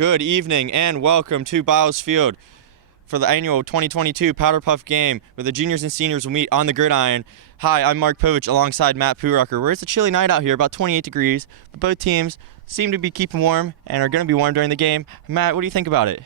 Good evening and welcome to Biles Field for the annual 2022 Powder Puff game where the juniors and seniors will meet on the gridiron. Hi, I'm Mark Povich alongside Matt Purucker. It's a chilly night out here, about 28 degrees, but both teams seem to be keeping warm and are going to be warm during the game. Matt, what do you think about it?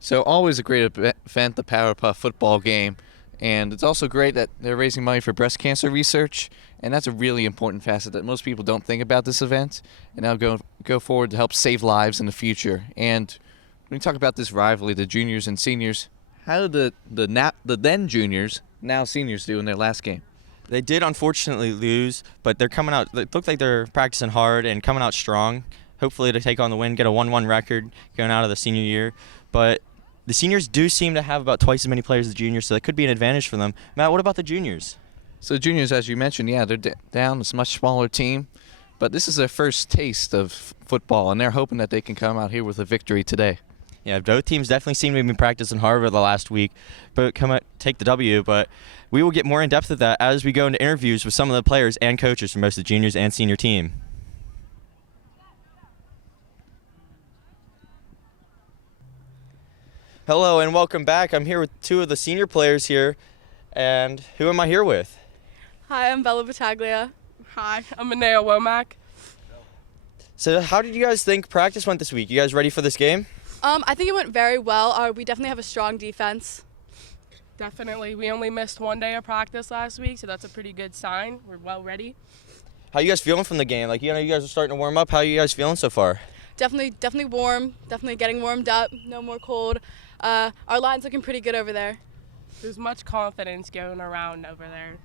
So always a great event, the Powder Puff football game. And it's also great that they're raising money for breast cancer research, and that's a really important facet that most people don't think about this event, and now go forward to help save lives in the future. And when we talk about this rivalry, the juniors and seniors, how did the then juniors, now seniors, do in their last game? They did unfortunately lose, but they're coming out. It looked like they're practicing hard and coming out strong, hopefully to take on the win, get a 1-1 record going out of the senior year. But the seniors do seem to have about twice as many players as the juniors, so that could be an advantage for them. Matt, what about the juniors? So the juniors, as you mentioned, yeah, they're down. It's a much smaller team, but this is their first taste of football, and they're hoping that they can come out here with a victory today. Yeah, both teams definitely seem to have been practicing hard over the last week, but come out, take the W. But we will get more in depth of that as we go into interviews with some of the players and coaches from both the juniors and senior team. Hello and welcome back. I'm here with two of the senior players here. And who am I here with? Hi, I'm Bella Battaglia. Hi, I'm Anea Womack. So how did you guys think practice went this week? You guys ready for this game? I think it went very well. We definitely have a strong defense. Definitely. We only missed 1 day of practice last week, so that's a pretty good sign. We're well ready. How you guys feeling from the game? Like, you know, you guys are starting to warm up. How are you guys feeling so far? Definitely warm. Definitely getting warmed up. No more cold. Our line's looking pretty good over there. There's much confidence going around over there.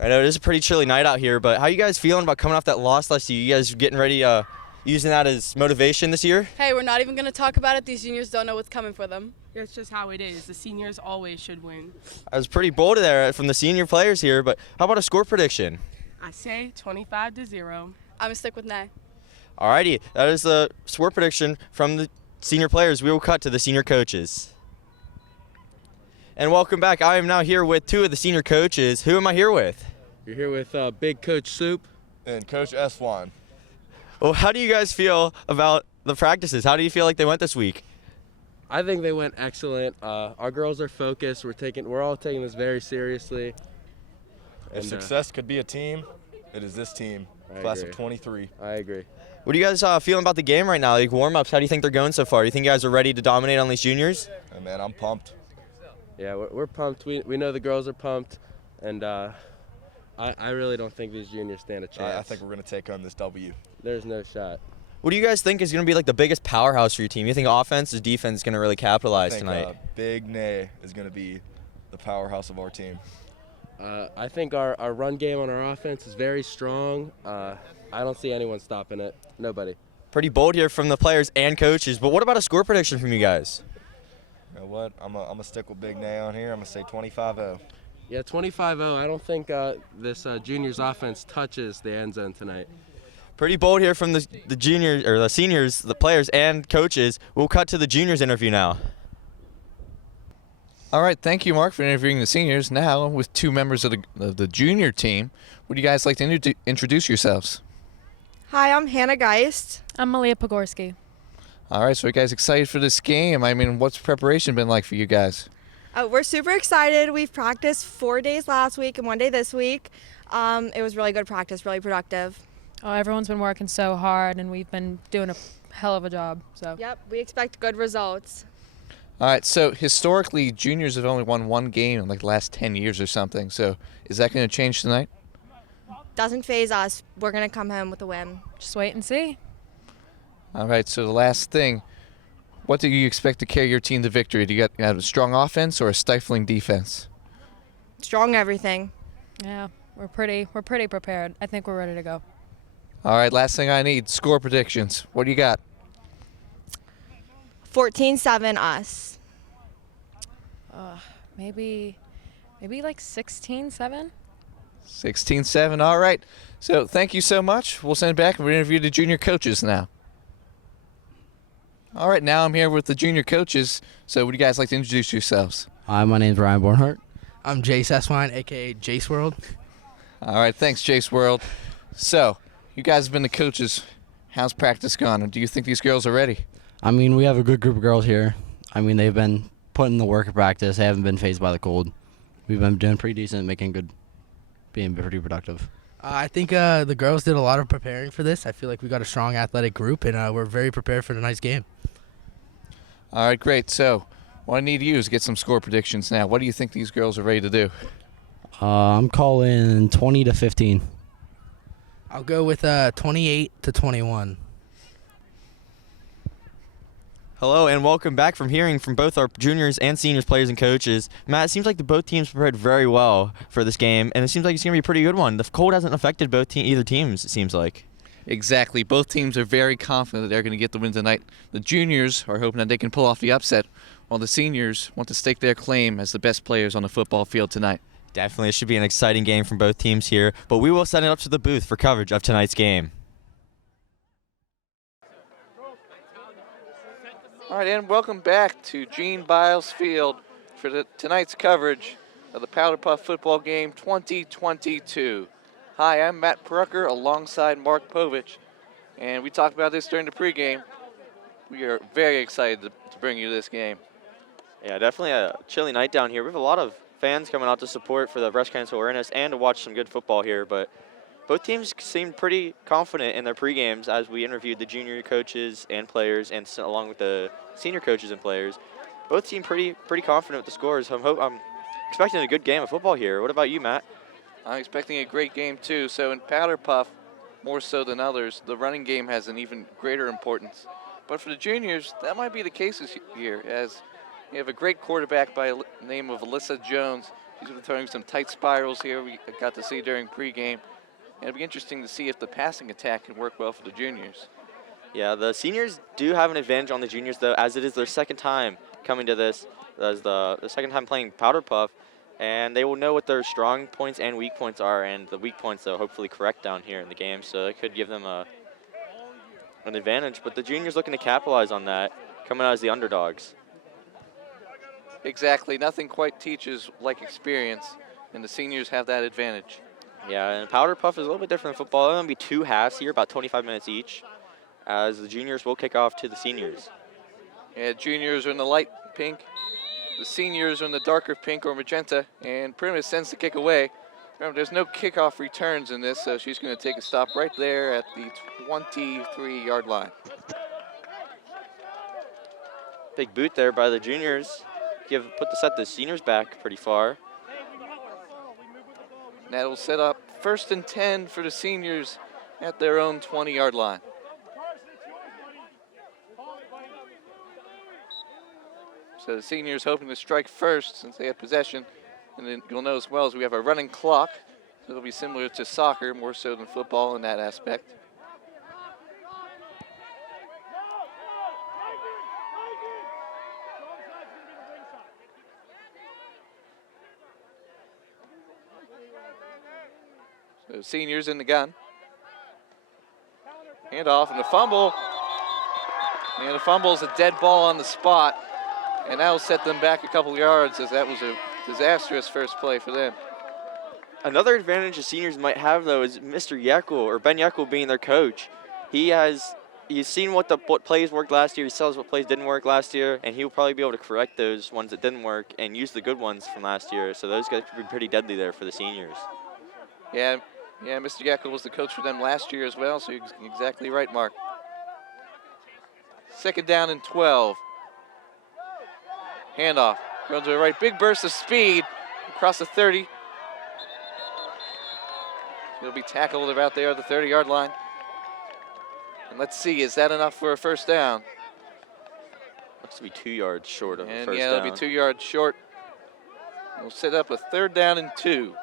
I know it is a pretty chilly night out here, but how you guys feeling about coming off that loss last year? You guys getting ready, using that as motivation this year? Hey, we're not even going to talk about it. These juniors don't know what's coming for them. It's just how it is. The seniors always should win. I was pretty bold there from the senior players here, but how about a score prediction? I say 25-0. I'm going to stick with Nay. Alrighty, that is the score prediction from the senior players. We will cut to the senior coaches. And welcome back. I am now here with two of the senior coaches. Who am I here with? You're here with Big Coach Soup. And Coach Eswan. Well, how do you guys feel about the practices? How do you feel like they went this week? I think they went excellent. Our girls are focused. We're all taking this very seriously. If success could be a team, it is this team, class of 23. I agree. What are you guys feeling about the game right now? Like warm-ups, how do you think they're going so far? Do you think you guys are ready to dominate on these juniors? Hey, man, I'm pumped. Yeah, we're pumped. We know the girls are pumped, and I really don't think these juniors stand a chance. I think we're going to take home this W. There's no shot. What do you guys think is going to be like the biggest powerhouse for your team? You think offense or defense is going to really capitalize tonight? Big Nay is going to be the powerhouse of our team. I think our run game on our offense is very strong. I don't see anyone stopping it. Nobody. Pretty bold here from the players and coaches, but what about a score prediction from you guys? You know what? I'm going to stick with Big Nay on here. I'm going to say 25-0. Yeah, 25-0. I don't think this juniors offense touches the end zone tonight. Pretty bold here from the juniors or the seniors, the players and coaches. We'll cut to the juniors interview now. All right, thank you, Mark, for interviewing the seniors. Now, with two members of the junior team, would you guys like to introduce yourselves? Hi, I'm Hannah Geist. I'm Malia Pogorski. All right, so are you guys excited for this game? I mean, what's preparation been like for you guys? We're super excited. We've practiced 4 days last week and 1 day this week. It was really good practice, really productive. Oh, everyone's been working so hard, and we've been doing a hell of a job. So. Yep, we expect good results. All right, so historically, juniors have only won one game in like the last 10 years or something. So is that going to change tonight? Doesn't faze us. We're going to come home with a win. Just wait and see. All right, so the last thing, what do you expect to carry your team to victory? Do you got a strong offense or a stifling defense? Strong everything. Yeah, we're pretty prepared. I think we're ready to go. All right, last thing I need, score predictions. What do you got? 14-7 us. Maybe like 16-7. 16-7, all right. So thank you so much. We'll send it back and we'll interview the junior coaches now. All right, now I'm here with the junior coaches. So would you guys like to introduce yourselves? Hi, my name's Ryan Bornhart. I'm Jace Eswine, a.k.a. Jace World. All right, thanks, Jace World. So you guys have been the coaches. How's practice gone? Do you think these girls are ready? I mean, we have a good group of girls here. I mean, they've been putting the work at practice. They haven't been fazed by the cold. We've been doing pretty decent, being pretty productive. I think the girls did a lot of preparing for this. I feel like we got a strong athletic group, and we're very prepared for tonight's game. All right, great. So what I need you is to get some score predictions now. What do you think these girls are ready to do? I'm calling 20-15. I'll go with 28-21. Hello and welcome back from hearing from both our juniors and seniors players and coaches. Matt, it seems like the both teams prepared very well for this game, and it seems like it's going to be a pretty good one. The cold hasn't affected either teams, it seems like. Exactly. Both teams are very confident that they're going to get the win tonight. The juniors are hoping that they can pull off the upset, while the seniors want to stake their claim as the best players on the football field tonight. Definitely, it should be an exciting game from both teams here, but we will send it up to the booth for coverage of tonight's game. All right, and welcome back to Gene Biles Field for tonight's coverage of the Powder Puff football game 2022. Hi, I'm Matt Prucker alongside Mark Povich, and we talked about this during the pregame. We are very excited to bring you this game. Yeah, definitely a chilly night down here. We have a lot of fans coming out to support for the breast cancer awareness and to watch some good football here, but both teams seemed pretty confident in their pregames as we interviewed the junior coaches and players, and along with the senior coaches and players. Both seemed pretty confident with the scores. I'm expecting a good game of football here. What about you, Matt? I'm expecting a great game too. So in Powder Puff, more so than others, the running game has an even greater importance. But for the juniors, that might be the case this year, as you have a great quarterback by the name of Alyssa Jones. She's been throwing some tight spirals here we got to see during pregame. And it'll be interesting to see if the passing attack can work well for the juniors. Yeah, the seniors do have an advantage on the juniors, though, as it is their second time coming to this, as the second time playing Powder Puff, and they will know what their strong points and weak points are, and the weak points they'll hopefully correct down here in the game, so it could give them an advantage. But the juniors looking to capitalize on that, coming out as the underdogs. Exactly, nothing quite teaches like experience, and the seniors have that advantage. Yeah, and Powder Puff is a little bit different than football. There's going to be 2 halves here, about 25 minutes each, as the juniors will kick off to the seniors. Yeah, juniors are in the light pink. The seniors are in the darker pink or magenta, and Primus sends the kick away. Remember, there's no kickoff returns in this, so she's going to take a stop right there at the 23-yard line. Big boot there by the juniors. Set the seniors back pretty far. And that'll set up 1st and 10 for the seniors at their own 20-yard line. So the seniors hoping to strike first since they have possession. And then you'll know as well as we have a running clock. So it'll be similar to soccer, more so than football in that aspect. So seniors in the gun. Hand off and a fumble. And a fumble is a dead ball on the spot. And that'll set them back a couple yards, as that was a disastrous first play for them. Another advantage the seniors might have, though, is Mr. Yeckel, or Ben Yeckel being their coach. He's seen what plays worked last year. He saw what plays didn't work last year, and he'll probably be able to correct those ones that didn't work and use the good ones from last year. So those guys could be pretty deadly there for the seniors. Yeah, Mr. Yeckel was the coach for them last year as well, so you're exactly right, Mark. 2nd down and 12. Handoff, runs to the right, big burst of speed across the 30. He'll be tackled about there at the 30-yard line. And let's see, is that enough for a first down? Looks to be 2 yards short of a first down. Yeah, it'll be 2 yards short. We'll set up a 3rd down and 2.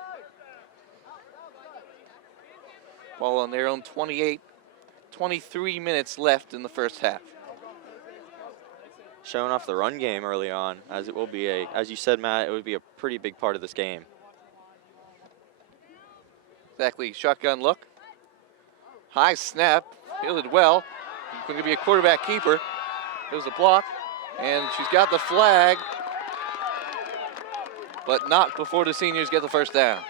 Ball on their own 28, 23 minutes left in the first half. Showing off the run game early on, as it will be as you said, Matt, it would be a pretty big part of this game. Exactly, shotgun look. High snap, fielded well. Going to be a quarterback keeper. There's a block, and she's got the flag, but not before the seniors get the first down.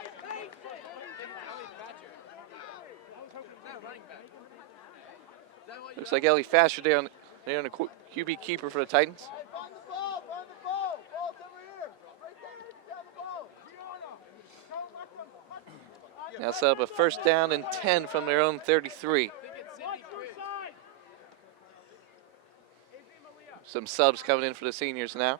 Looks like Ellie Fasher there They're in a QB keeper for the Titans. Now set up a 1st down and 10 from their own 33. Some subs coming in for the seniors now.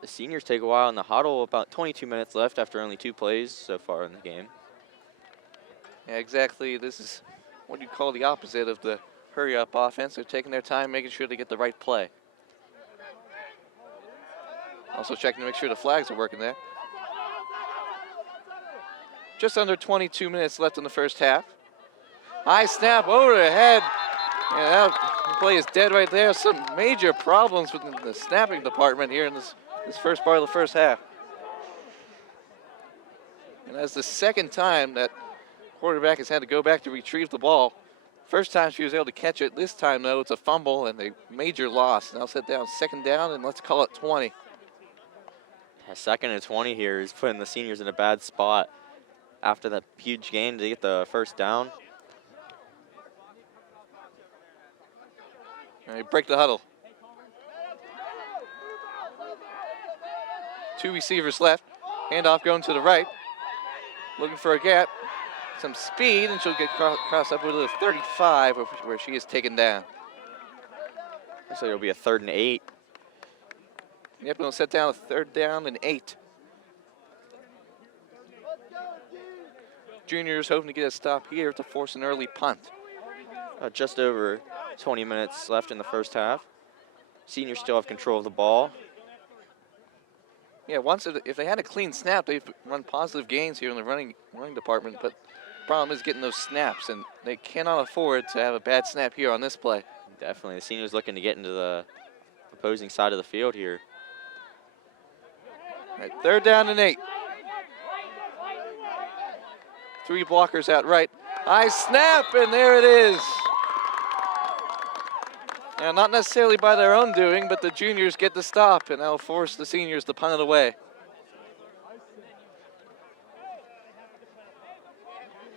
The seniors take a while in the huddle, about 22 minutes left after only 2 plays so far in the game. Yeah, exactly. This is what you call the opposite of the hurry-up offense. They're taking their time, making sure they get the right play. Also checking to make sure the flags are working there. Just under 22 minutes left in the 1st half. High snap over the head. Yeah, that play is dead right there. Some major problems with the snapping department here in this first part of the 1st half. And that's the 2nd time that quarterback has had to go back to retrieve the ball. First time she was able to catch it. This time, though, it's a fumble and a major loss. Now set down 2nd down, and let's call it 20. A 2nd and 20 here is putting the seniors in a bad spot after that huge gain to get the 1st down. All right, break the huddle. 2 receivers left. Handoff going to the right. Looking for a gap. Some speed, and she'll get crossed up with a 35 where she is taken down. So it'll be a 3rd and 8. Yep, we'll set down a 3rd down and 8. Juniors hoping to get a stop here to force an early punt. Just over 20 minutes left in the 1st half. Seniors still have control of the ball. Yeah, if they had a clean snap, they've run positive gains here in the running department, but the problem is getting those snaps, and they cannot afford to have a bad snap here on this play. Definitely, the seniors looking to get into the opposing side of the field here. All right, 3rd down and 8. 3 blockers out right. High snap, and there it is. Now, not necessarily by their own doing, but the juniors get the stop, and that'll force the seniors to punt it away.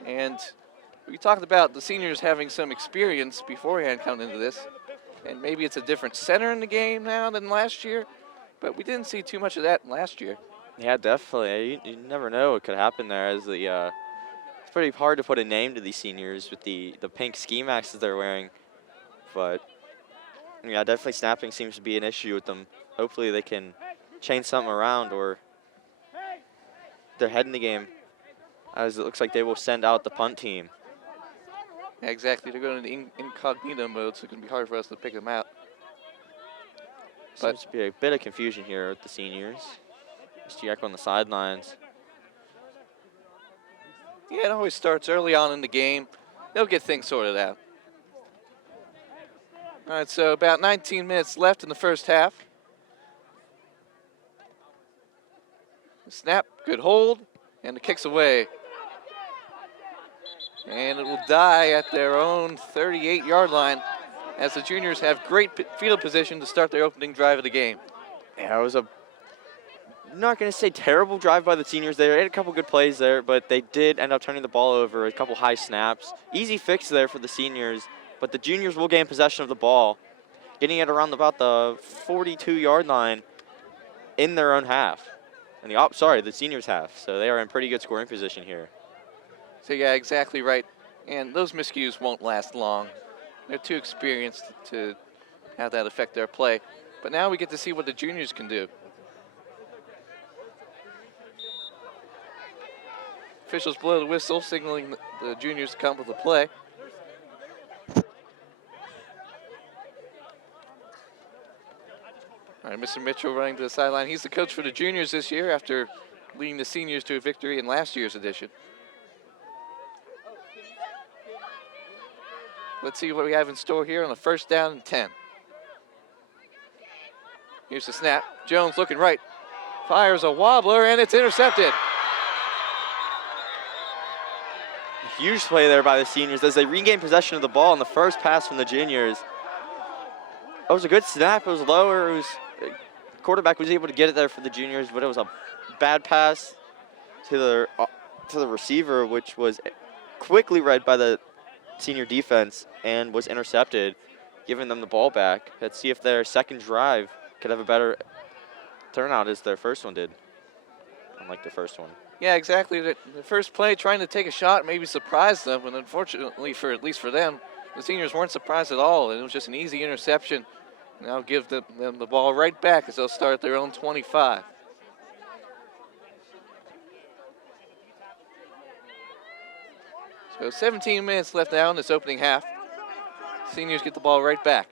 And we talked about the seniors having some experience beforehand coming into this, and maybe it's a different center in the game now than last year, but we didn't see too much of that last year. Yeah, definitely. You never know what could happen there. As the it's pretty hard to put a name to these seniors with the pink ski masks that they're wearing, but yeah, definitely snapping seems to be an issue with them. Hopefully they can change something around, or they're heading the game, as it looks like they will send out the punt team. Yeah, exactly. They're going into incognito mode, so it's going to be hard for us to pick them out. Seems to be a bit of confusion here with the seniors. Mr. Eck on the sidelines. Yeah, it always starts early on in the game. They'll get things sorted out. All right, so about 19 minutes left in the 1st half. Snap, good hold, and the kick's away. And it will die at their own 38-yard line as the juniors have great field position to start their opening drive of the game. Yeah, it was I'm not going to say terrible drive by the seniors there. They had a couple good plays there, but they did end up turning the ball over, a couple high snaps. Easy fix there for the seniors, but the juniors will gain possession of the ball, getting it around about the 42-yard line in their own half. And the seniors' half. So they are in pretty good scoring position here. So yeah, exactly right. And those miscues won't last long. They're too experienced to have that affect their play. But now we get to see what the juniors can do. Officials blow the whistle, signaling the juniors to come with the play. All right, Mr. Mitchell running to the sideline. He's the coach for the juniors this year after leading the seniors to a victory in last year's edition. Let's see what we have in store here on the 1st down and 10. Here's the snap. Jones looking right. Fires a wobbler, and it's intercepted. A huge play there by the seniors as they regain possession of the ball on the first pass from the juniors. It was a good snap. It was lower. It was quarterback was able to get it there for the juniors, but it was a bad pass to the to the receiver, which was quickly read by the senior defense and was intercepted, giving them the ball back. Let's see if their second drive could have a better turnout as their first one did, unlike the first one. Yeah, exactly. The first play, trying to take a shot, maybe surprise them, but unfortunately, at least for them, the seniors weren't surprised at all, and it was just an easy interception. Now give them the ball right back as they'll start their own 25. So 17 minutes left now in this opening half. Seniors get the ball right back.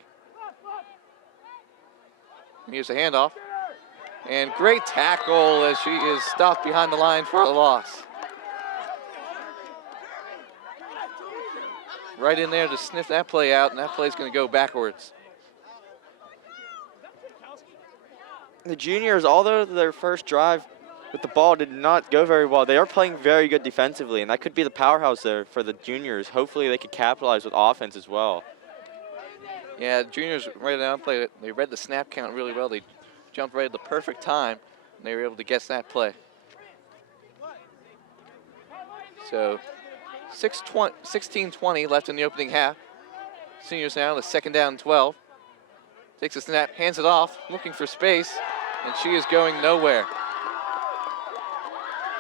Here's a handoff. And great tackle as she is stopped behind the line for a loss. Right in there to sniff that play out, and that play's going to go backwards. The juniors, although their first drive with the ball did not go very well, they are playing very good defensively, and that could be the powerhouse there for the juniors. Hopefully they could capitalize with offense as well. Yeah, the juniors right now they read the snap count really well. They jumped right at the perfect time, and they were able to guess that play. So 16-20 left in the opening half. Seniors now with second down and 12. Takes a snap, hands it off, looking for space, and she is going nowhere.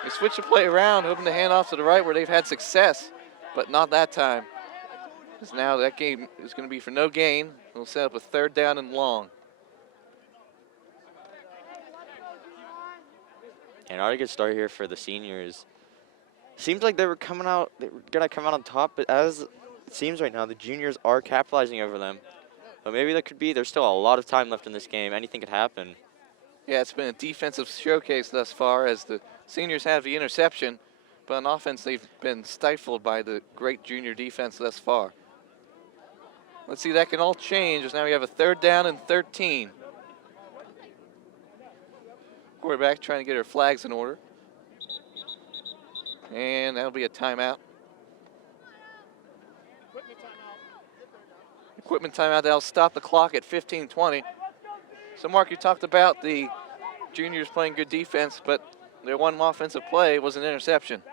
They switch the play around, hoping to hand off to the right where they've had success, but not that time. Because now that game is going to be for no gain. We'll set up a third down and long. And already good start here for the seniors. Seems like they were going to come out on top, but as it seems right now, the juniors are capitalizing over them. But maybe there's still a lot of time left in this game. Anything could happen. Yeah, it's been a defensive showcase thus far as the seniors have the interception, but on offense they've been stifled by the great junior defense thus far. Let's see, that can all change as now we have a third down and 13. Quarterback trying to get her flags in order. And that'll be a timeout. Equipment timeout, that'll stop the clock at 15:20. So Mark, you talked about the juniors playing good defense, but their one offensive play was an interception.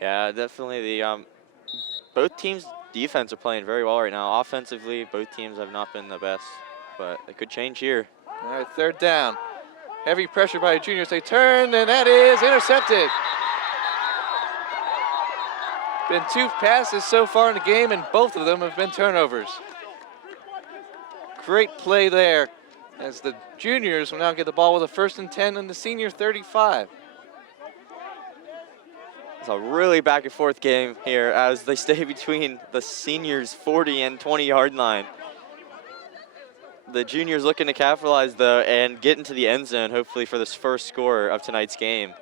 Yeah, definitely both teams' defense are playing very well right now. Offensively, both teams have not been the best, but it could change here. All right, third down. Heavy pressure by the juniors. They turn, and that is intercepted. Been 2 passes so far in the game, and both of them have been turnovers. Great play there as the juniors will now get the ball with a 1st and 10 and the senior 35. It's a really back and forth game here as they stay between the seniors' 40 and 20-yard line. The juniors looking to capitalize though and get into the end zone hopefully for this first score of tonight's game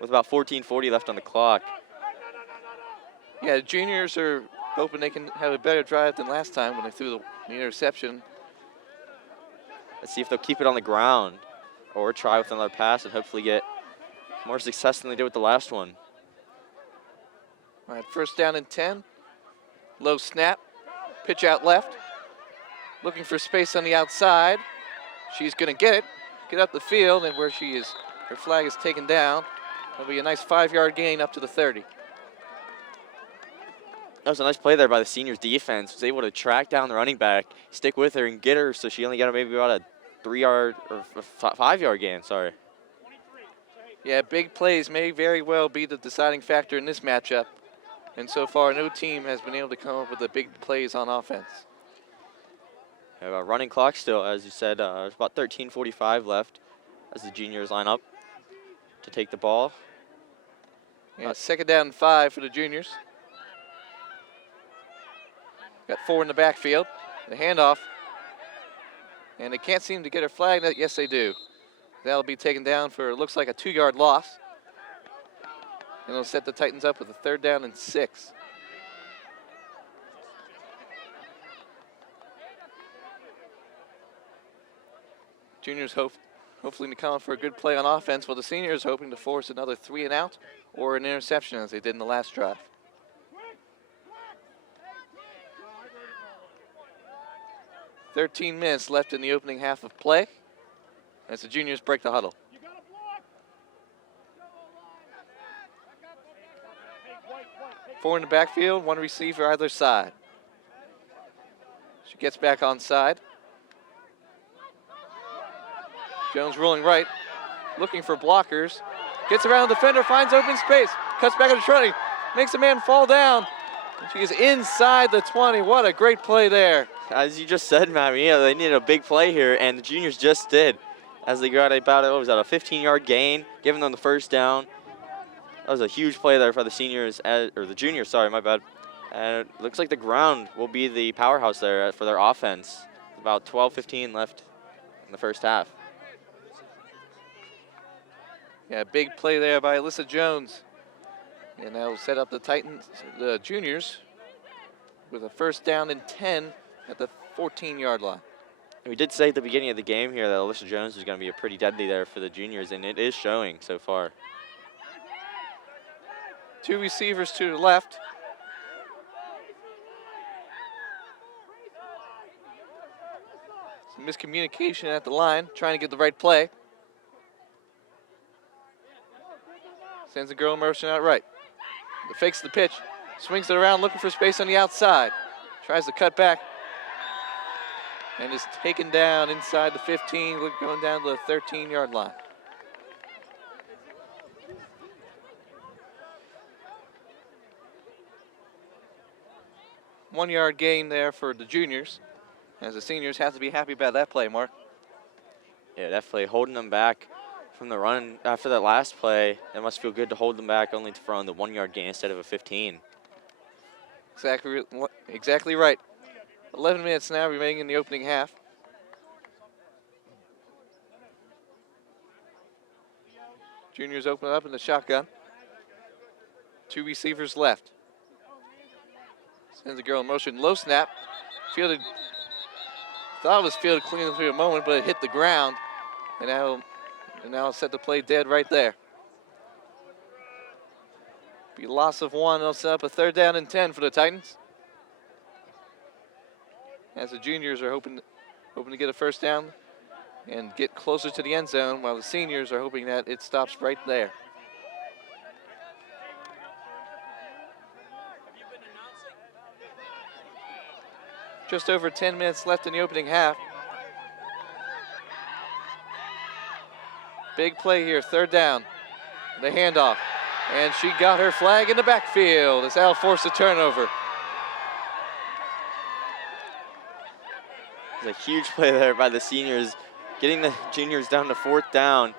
with about 14:40 left on the clock. Yeah, the juniors are hoping they can have a better drive than last time when they threw the interception. Let's see if they'll keep it on the ground or try with another pass and hopefully get more success than they did with the last one. All right, 1st down and 10. Low snap, pitch out left. Looking for space on the outside. She's gonna get up the field, and where she is, her flag is taken down. That'll be a nice 5-yard gain up to the 30. That was a nice play there by the seniors defense. Was able to track down the running back, stick with her and get her so she only got maybe about a 3-yard or 5-yard gain, sorry. Yeah, big plays may very well be the deciding factor in this matchup. And so far, no team has been able to come up with the big plays on offense. We have a running clock still, as you said. There's about 13:45 left as the juniors line up to take the ball. Yeah, 2nd down and 5 for the juniors. Got 4 in the backfield. The handoff. And they can't seem to get her flag. Yes, they do. That'll be taken down for, it looks like a 2-yard loss. And it'll set the Titans up with a 3rd down and 6. Juniors hopefully to come up for a good play on offense, while the seniors hoping to force another 3 and out or an interception as they did in the last drive. "13 minutes left in the opening half of play as the juniors break the huddle. Four in the backfield, one receiver either side. She gets back on side. Jones rolling right, looking for blockers. Gets around the defender, finds open space. Cuts back into 20, makes a man fall down. She is inside the 20. What a great play there. As you just said, Matt, they needed a big play here, and the juniors just did. As they got about, what was that, a 15-yard gain, giving them the first down. That was a huge play there for the seniors, or the juniors, sorry, my bad. And it looks like the ground will be the powerhouse there for their offense. About 12-15 left in the first half. Yeah, big play there by Alyssa Jones. And that will set up the Titans, the juniors, with a first down and 10 at the 14-yard line. We did say at the beginning of the game here that Alyssa Jones was going to be a pretty deadly there for the juniors, and it is showing so far. Two receivers to the left. Some miscommunication at the line, trying to get the right play. Sends a girl in motion out right. Fakes the pitch, swings it around, looking for space on the outside. Tries to cut back, and is taken down inside the 15, going down to the 13-yard line. One-yard gain there for the juniors, as the seniors have to be happy about that play, Mark. Yeah, definitely holding them back from the run after that last play. It must feel good to hold them back only for on the 1-yard gain instead of a 15. Exactly right. 11 minutes now remaining in the opening half. Juniors open up in the shotgun. Two receivers left. Sends the girl in motion, low snap. Fielded, thought it was fielded clean for a moment, but it hit the ground. And now set the play dead right there. Be a loss of one, it'll set up a third down and 10 for the Titans. As the juniors are hoping to get a first down and get closer to the end zone, while the seniors are hoping that it stops right there. Just over 10 minutes left in the opening half. Big play here, third down. The handoff, and she got her flag in the backfield as that'll force a turnover. It's a huge play there by the seniors, getting the juniors down to fourth down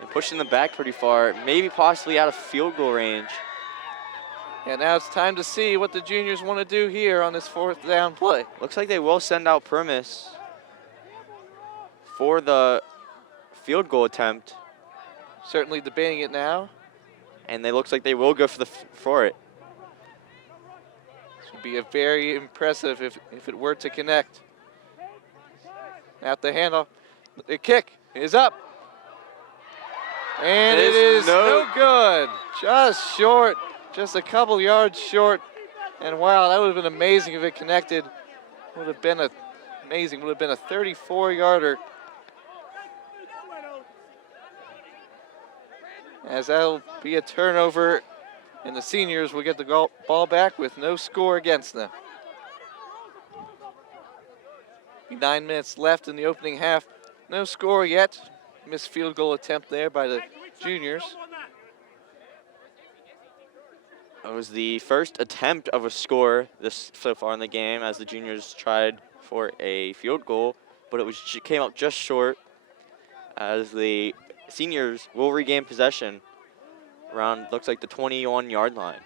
and pushing them back pretty far, maybe possibly out of field goal range. And now it's time to see what the juniors want to do here on this fourth down play. Looks like they will send out Primus for the field goal attempt. Certainly debating it now. And it looks like they will go for it. This would be a very impressive if it were to connect. At the handoff, the kick is up. And it is no good. Just short, just a couple yards short. And wow, that would have been amazing if it connected. Would have been amazing, would have been a 34-yarder. As that'll be a turnover, and the seniors will get the ball back with no score against them. 9 minutes left in the opening half. No score yet. Missed field goal attempt there by the juniors. It was the first attempt of a score so far in the game as the juniors tried for a field goal, but it came out just short as the seniors will regain possession around, looks like, the 21-yard line.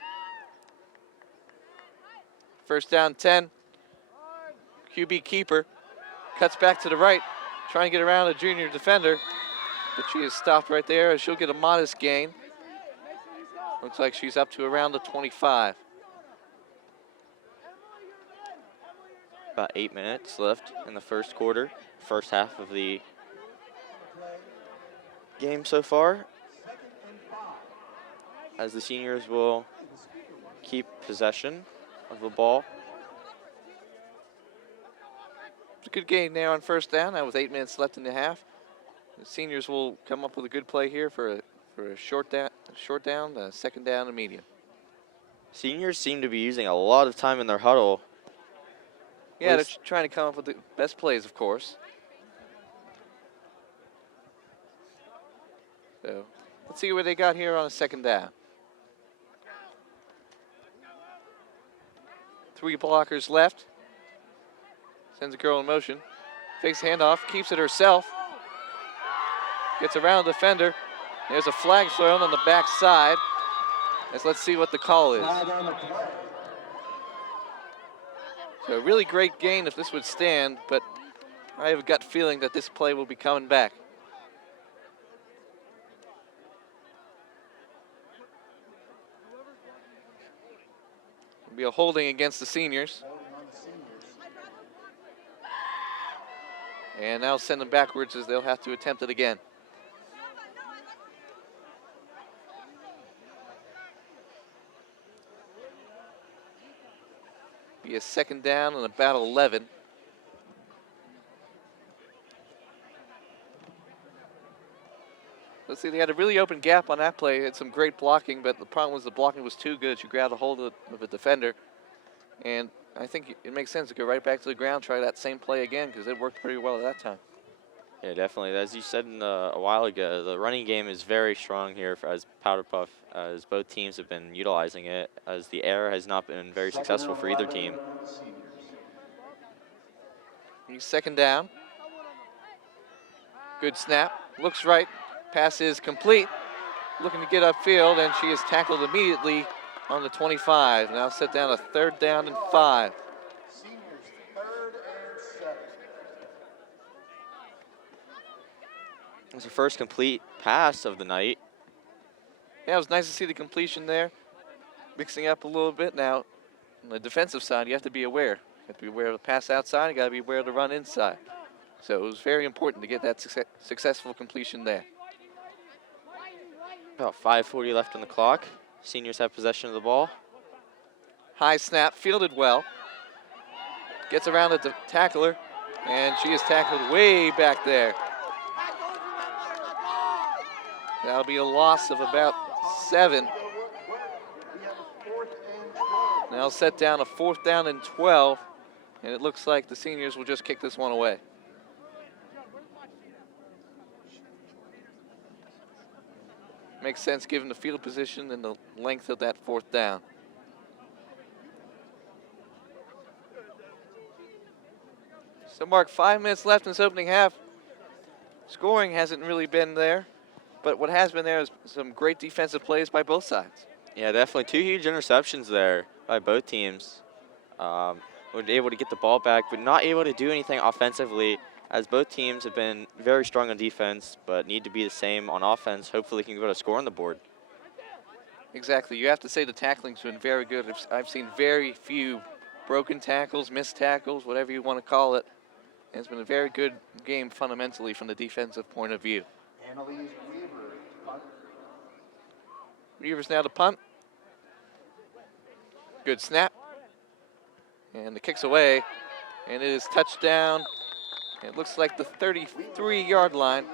First down 10. QB keeper cuts back to the right, trying to get around a junior defender, but she is stopped right there as she'll get a modest gain. Looks like she's up to around the 25. About 8 minutes left in the first quarter, first half of the game so far, as the seniors will keep possession of the ball. It's a good gain there on first down. That was 8 minutes left in the half. The seniors will come up with a good play here for a short down, second down and medium. Seniors seem to be using a lot of time in their huddle. Yeah, they're trying to come up with the best plays, of course. So let's see what they got here on a second down. 3 blockers left. Sends a girl in motion. Fakes handoff, keeps it herself. Gets around the defender. There's a flag thrown on the back side. Let's see what the call is. So a really great gain if this would stand, but I have a gut feeling that this play will be coming back. It'll be a holding against the seniors. And now send them backwards as they'll have to attempt it again. Be a second down and about 11. Let's see, they had a really open gap on that play. Had some great blocking, but the problem was the blocking was too good. You grabbed a hold of the defender. And I think it makes sense to go right back to the ground, try that same play again, because it worked pretty well at that time. Yeah, definitely. As you said a while ago, the running game is very strong here as Powder Puff, as both teams have been utilizing it, as the air has not been very successful for either team. He's second down. Good snap. Looks right. Pass is complete. Looking to get upfield, and she is tackled immediately on the 25. Now set down a 3rd down and 5. It's her first complete pass of the night. Yeah, it was nice to see the completion there. Mixing up a little bit now. On the defensive side, you have to be aware. You have to be aware of the pass outside. You got to be aware of the run inside. So it was very important to get that successful completion there. About 5:40 left on the clock. Seniors have possession of the ball. High snap, fielded well. Gets around the tackler, and she is tackled way back there. That'll be a loss of about 7. Now set down a 4th down and 12, and it looks like the seniors will just kick this one away. Makes sense given the field position and the length of that 4th down. So Mark, 5 minutes left in this opening half. Scoring hasn't really been there, but what has been there is some great defensive plays by both sides. Yeah, definitely 2 huge interceptions there by both teams. Were able to get the ball back, but not able to do anything offensively, as both teams have been very strong on defense, but need to be the same on offense. Hopefully can go to score on the board. Exactly. You have to say the tackling's been very good. I've seen very few broken tackles, missed tackles, whatever you want to call it. And it's been a very good game fundamentally from the defensive point of view. Reavers now to punt. Good snap. And the kick's away. And it is touchdown. It looks like the 33-yard line.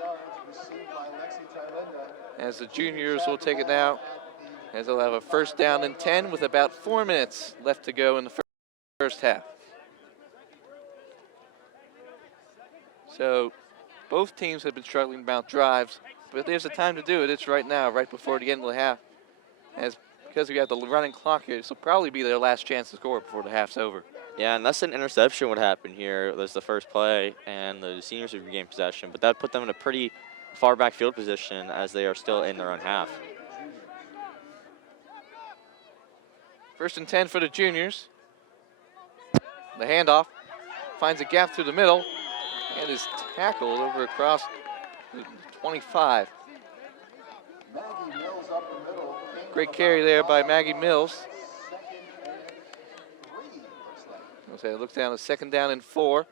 As the juniors will take it now. As they'll have a 1st down and 10 with about 4 minutes left to go in the first half. So both teams have been struggling about drives, but if there's a time to do it, it's right now, right before the end of the half. Because we have the running clock here, this will probably be their last chance to score before the half's over. Yeah, unless an interception would happen here, that's the first play, and the seniors would regain possession. But that would put them in a pretty far back field position as they are still in their own half. 1st and 10 for the juniors. The handoff finds a gap through the middle and is tackled over across the 25. Great carry there by Maggie Mills. It looks down a 2nd down and 4.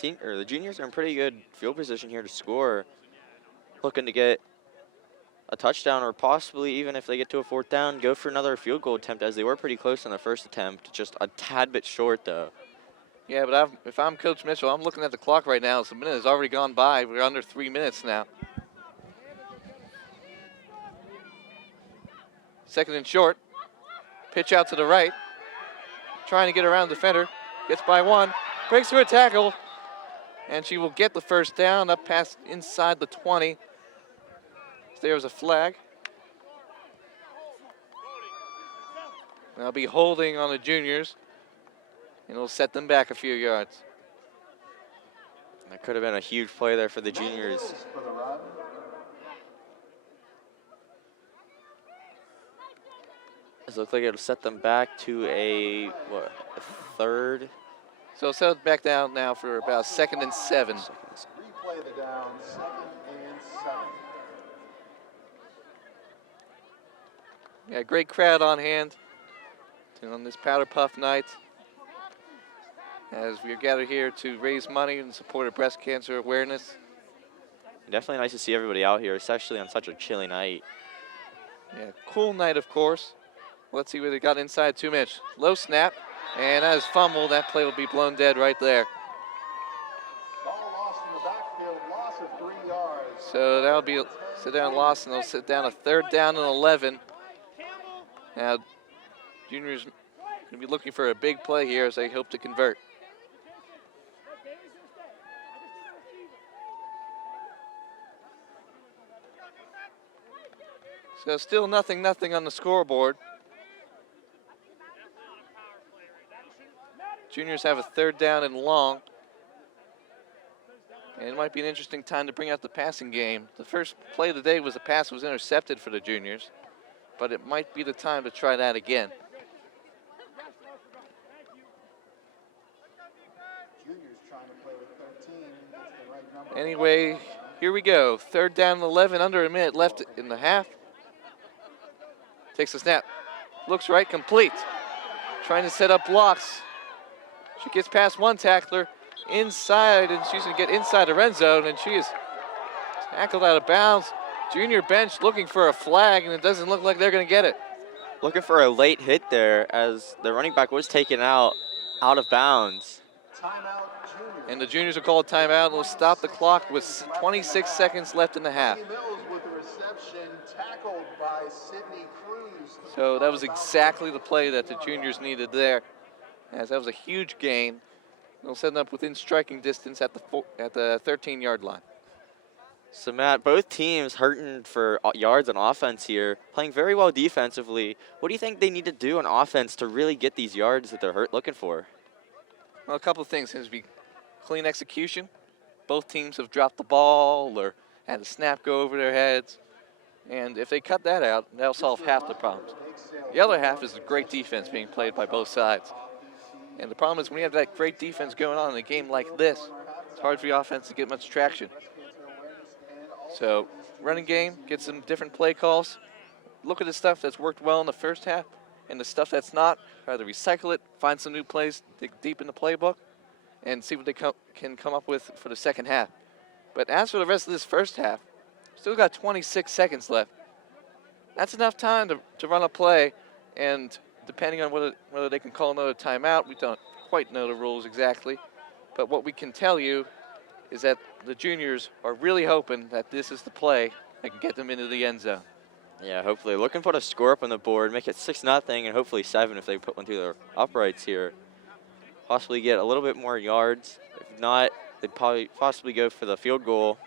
The juniors are in pretty good field position here to score. Looking to get a touchdown, or possibly even if they get to a 4th down, go for another field goal attempt, as they were pretty close on the first attempt. Just a tad bit short, though. Yeah, but if I'm Coach Mitchell, I'm looking at the clock right now. So a minute has already gone by. We're under 3 minutes now. Second and short. Pitch out to the right. Trying to get around the defender. Gets by one. Breaks through a tackle. And she will get the first down up past inside the 20. There's a flag. That'll be holding on the juniors. And it'll set them back a few yards. That could have been a huge play there for the juniors. This looks like it'll set them back to a third? So set back down now for about 2nd and 7. Replay the down, 2nd and 7. Yeah, great crowd on hand on this Powder Puff night as we are gathered here to raise money in support of breast cancer awareness. Definitely nice to see everybody out here, especially on such a chilly night. Yeah, cool night, of course. Let's see what they got inside 2 minutes. Low snap, and that is fumbled. That play will be blown dead right there. Ball lost in the backfield, loss of 3 yards. So that'll be a sit down loss, and they'll sit down a 3rd down and 11. Now, juniors going to be looking for a big play here as they hope to convert. So still nothing on the scoreboard. Juniors have a 3rd down and long. And it might be an interesting time to bring out the passing game. The first play of the day was a pass was intercepted for the juniors, but it might be the time to try that again. Juniors trying to play with 13. That's the right number. Anyway, here we go. 3rd down and 11, under a minute left in the half. Takes a snap. Looks right, complete. Trying to set up blocks. She gets past one tackler inside, and she's going to get inside the red zone, and she is tackled out of bounds. Junior bench looking for a flag, and it doesn't look like they're going to get it. Looking for a late hit there as the running back was taken out of bounds. Timeout, Juniors. And the juniors will call a timeout and will stop the clock with 26 seconds left in the half. Mills with the reception, tackled by Sydney Cruz. So that was exactly the play that the juniors needed there, as that was a huge gain. They'll set them up within striking distance at the 13-yard line. So Matt, both teams hurting for yards on offense here, playing very well defensively. What do you think they need to do on offense to really get these yards that they're looking for? Well, a couple of things. Seems to be clean execution. Both teams have dropped the ball or had a snap go over their heads. And if they cut that out, that'll solve half the problems. The other half is the great defense being played by both sides. And the problem is when you have that great defense going on in a game like this, it's hard for the offense to get much traction. So running game, get some different play calls. Look at the stuff that's worked well in the first half and the stuff that's not. Try to recycle it, find some new plays, dig deep in the playbook, and see what they can come up with for the second half. But as for the rest of this first half, still got 26 seconds left. That's enough time to run a play, and depending on whether they can call another timeout, we don't quite know the rules exactly. But what we can tell you is that the juniors are really hoping that this is the play that can get them into the end zone. Yeah, hopefully. Looking for a score up on the board, make it 6-0, and hopefully 7 if they put one through their uprights here. Possibly get a little bit more yards. If not, they'd probably possibly go for the field goal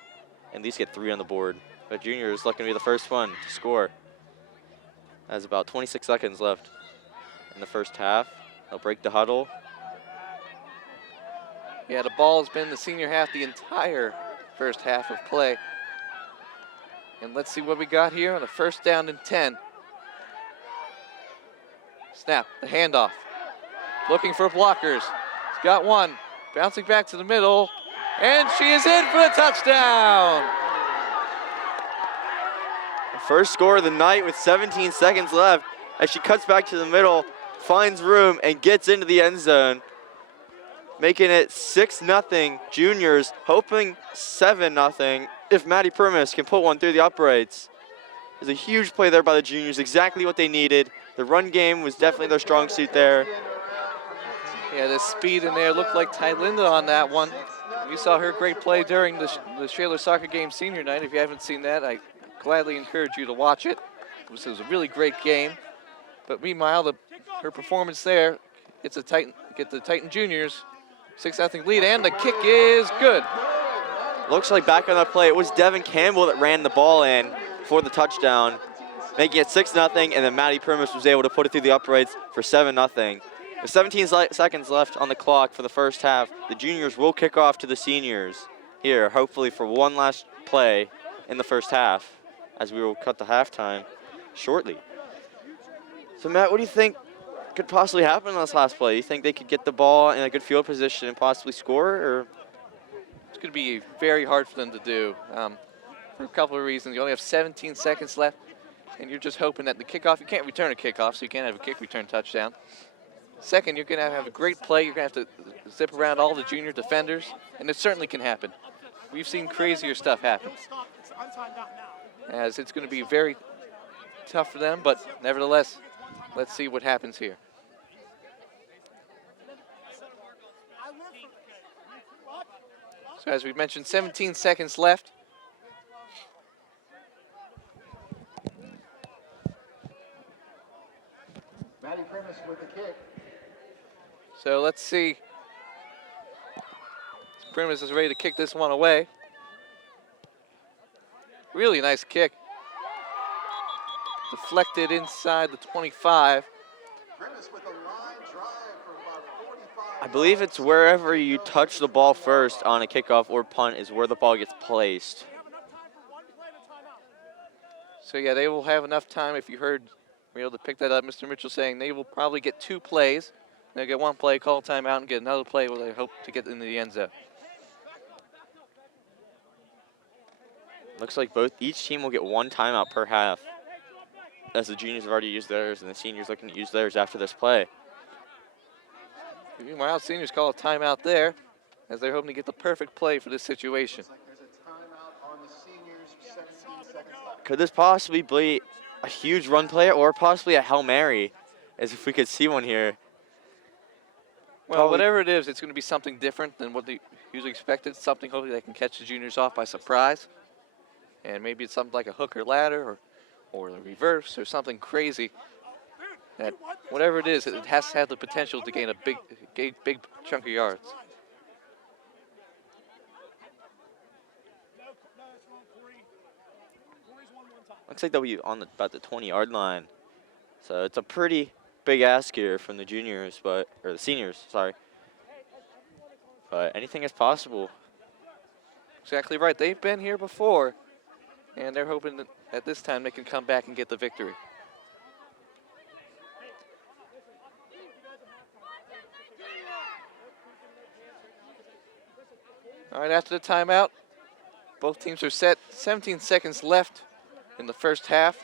and at least get 3 on the board. But juniors looking to be the first one to score. Has about 26 seconds left in the first half. They'll break the huddle. Yeah, the ball has been the senior half the entire first half of play. And let's see what we got here on a 1st down and 10. Snap, the handoff. Looking for blockers. He's got one. Bouncing back to the middle. And she is in for a touchdown. First score of the night with 17 seconds left as she cuts back to the middle, finds room, and gets into the end zone, making it 6-0 juniors, hoping 7-0 if Maddie Primus can put one through the uprights. There's a huge play there by the juniors, exactly what they needed. The run game was definitely their strong suit there. Yeah, the speed in there looked like Ty Linda on that one. You saw her great play during the Shaler Soccer Game senior night. If you haven't seen that, I gladly encourage you to watch it. was a really great game. But meanwhile, her performance there gets the Titan Juniors 6-0 lead, and the kick is good. Looks like back on that play, it was Devin Campbell that ran the ball in for the touchdown, making it 6-0, and then Maddie Primus was able to put it through the uprights for 7-0. With 17 seconds left on the clock for the first half, the juniors will kick off to the seniors here, hopefully for one last play in the first half, as we will cut to halftime shortly. So Matt, what do you think could possibly happen in this last play? You think they could get the ball in a good field position and possibly score, or? It's going to be very hard for them to do for a couple of reasons. You only have 17 seconds left, and you're just hoping that the kickoff, you can't return a kickoff, so you can't have a kick return touchdown. Second, you're going to have a great play. You're going to have to zip around all the junior defenders, and it certainly can happen. We've seen crazier stuff happen. As it's going to be very tough for them, but nevertheless, let's see what happens here. So as we mentioned, 17 seconds left. Maddie Primus with the kick. So let's see. Primus is ready to kick this one away. Really nice kick. Deflected inside the 25. Primus with a line drive for about 45. I believe it's wherever you touch the ball first on a kickoff or punt is where the ball gets placed. So yeah, they will have enough time. If you heard, we were able to pick that up, Mr. Mitchell saying they will probably get 2 plays. They'll get 1 play, call timeout, and get another play where they hope to get into the end zone. Looks like each team will get 1 timeout per half, as the juniors have already used theirs and the seniors looking to use theirs after this play. Meanwhile, seniors call a timeout there, as they're hoping to get the perfect play for this situation. There's a timeout on the seniors, 17 seconds left. Could this possibly be a huge run play or possibly a Hail Mary, as if we could see one here? Well, whatever it is, it's going to be something different than what they usually expected. Something hopefully they can catch the juniors off by surprise. And maybe it's something like a hook or ladder or the reverse or something crazy. That whatever it is, it has to have the potential to gain a big chunk of yards. Looks like they'll be on about the 20-yard line. So it's a pretty big ask here from the juniors, or the seniors, sorry. But anything is possible. Exactly right. They've been here before, and they're hoping that at this time they can come back and get the victory. All right, after the timeout, both teams are set. 17 seconds left in the first half.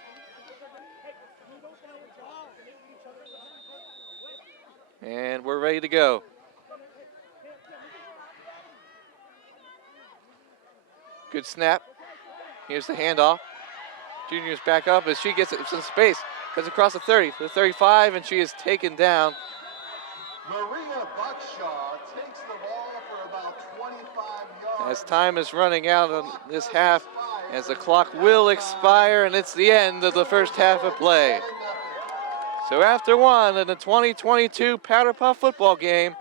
And we're ready to go. Good snap. Here's the handoff. Junior's back up as she gets it some space. Goes across the 30, the 35, and she is taken down. Maria Buckshaw takes the ball for about 25 yards. As time is running out on this half, as the clock will expire, and it's the end of the first half of play. So after one in the 2022 Powder Puff football game,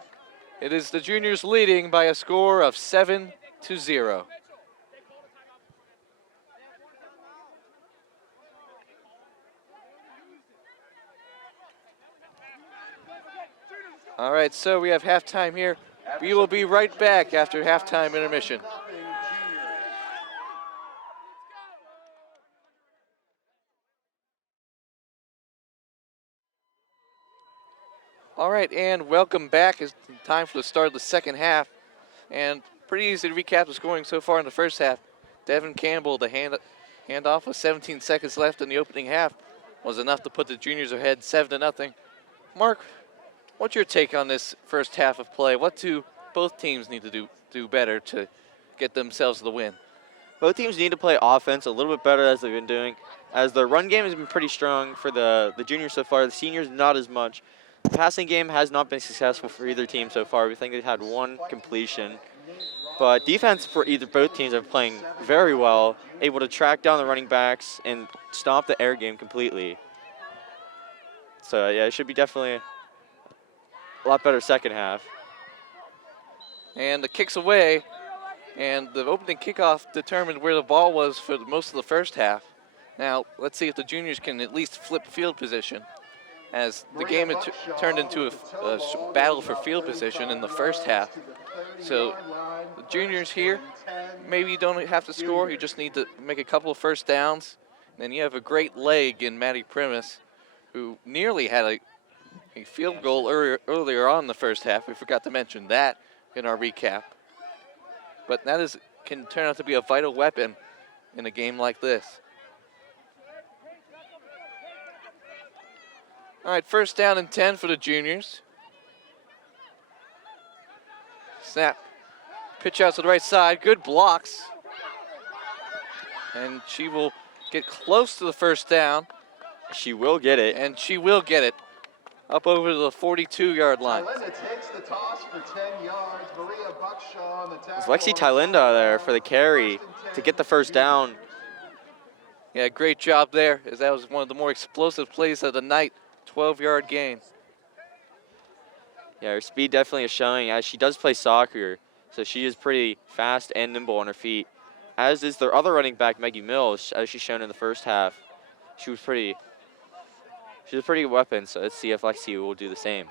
it is the juniors leading by a score of 7-0. All right, so we have halftime here. We will be right back after halftime intermission. All right, and welcome back. It's time for the start of the second half. And pretty easy to recap the scoring so far in the first half. Devin Campbell, the handoff with 17 seconds left in the opening half, was enough to put the juniors ahead 7-0. Mark, what's your take on this first half of play? What do both teams need to do better to get themselves the win? Both teams need to play offense a little bit better as they've been doing, as the run game has been pretty strong for the juniors so far. The seniors, not as much. The passing game has not been successful for either team so far. We think they've had 1 completion. But defense for both teams are playing very well, able to track down the running backs and stop the air game completely. So yeah, it should be definitely a lot better second half. And the kick's away, and the opening kickoff determined where the ball was for most of the first half. Now, let's see if the juniors can at least flip field position, as the game had turned into a battle for field position in the first half. So the juniors here, maybe you don't have to score, you just need to make a couple of first downs. And then you have a great leg in Matty Primus, who nearly had a field goal earlier on in the first half. We forgot to mention that in our recap. But that can turn out to be a vital weapon in a game like this. All right, first down and 10 for the juniors. Snap. Pitch out to the right side. Good blocks. And she will get close to the first down. She will get it. And she will get it. Up over to the 42-yard line. Takes the toss for 10 yards. Maria Buckshaw on the tackle. It's Lexi Tylinda there for the carry to get the first down. Yeah, great job there, as that was one of the more explosive plays of the night. 12-yard gain. Yeah, her speed definitely is showing, as she does play soccer, so she is pretty fast and nimble on her feet. As is their other running back, Maggie Mills, as she's shown in the first half. She's a pretty good weapon, so let's see if Lexi will do the same.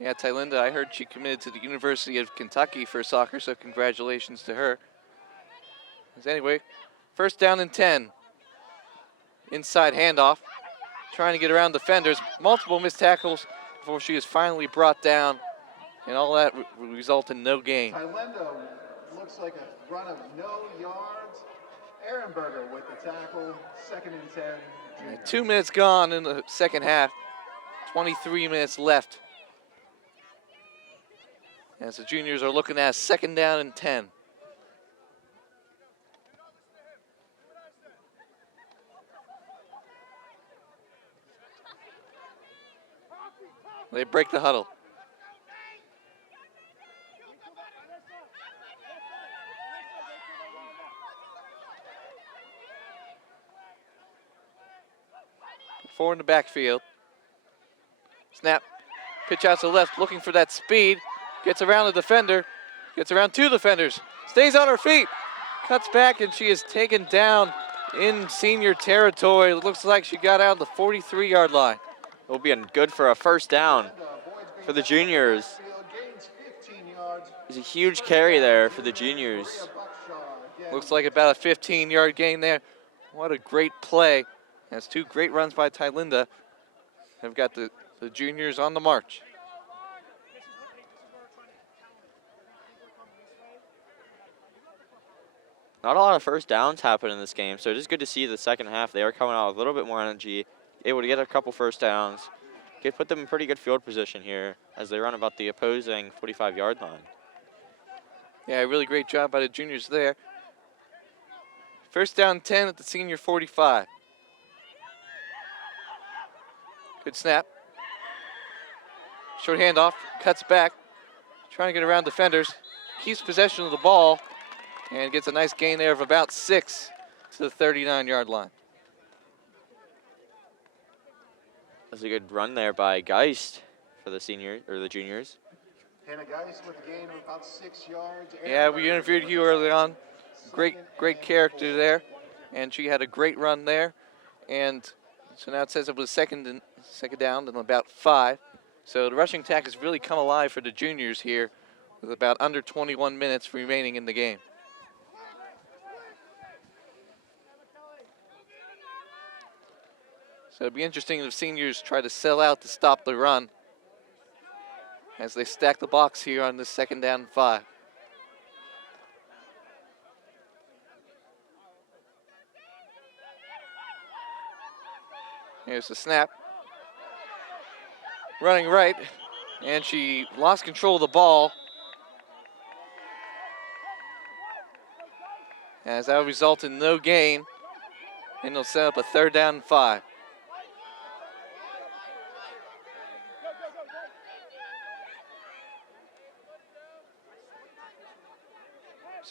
Yeah, Tylinda, I heard she committed to the University of Kentucky for soccer, so congratulations to her. Anyway, first down and 10. Inside handoff, trying to get around defenders. Multiple missed tackles before she is finally brought down, and all that result in no gain. Tylenda looks like a run of no yards. Ehrenberger with the tackle, 2nd and 10. 2 minutes gone in the second half, 23 minutes left. As the juniors are looking at 2nd down and 10. They break the huddle. Four in the backfield. Snap. Pitch out to the left, looking for that speed. Gets around the defender. Gets around 2 defenders. Stays on her feet. Cuts back, and she is taken down in senior territory. It looks like she got out the 43-yard line. Will be good for a first down for the juniors. There's a huge carry there for the juniors. Looks like about a 15-yard gain there. What a great play. That's 2 great runs by Tylinda. Have got the juniors on the march. Not a lot of first downs happen in this game, so it is good to see the second half. They are coming out with a little bit more energy, able to get a couple first downs, put them in pretty good field position here as they run about the opposing 45-yard line. Yeah, really great job by the juniors there. First down 10 at the senior 45. Good snap. Short handoff, cuts back, trying to get around defenders, keeps possession of the ball, and gets a nice gain there of about 6 to the 39-yard line. That's a good run there by Geist for the juniors. Hannah Geist with a gain of about 6 yards. Yeah, we interviewed you early on. Great character there, and she had a great run there. And so now it says it was second down and about 5. So the rushing attack has really come alive for the juniors here with about under 21 minutes remaining in the game. So it'd be interesting if seniors try to sell out to stop the run as they stack the box here on this 2nd down and 5. Here's the snap. Running right, and she lost control of the ball. As that will result in no gain, and they'll set up a 3rd down and 5.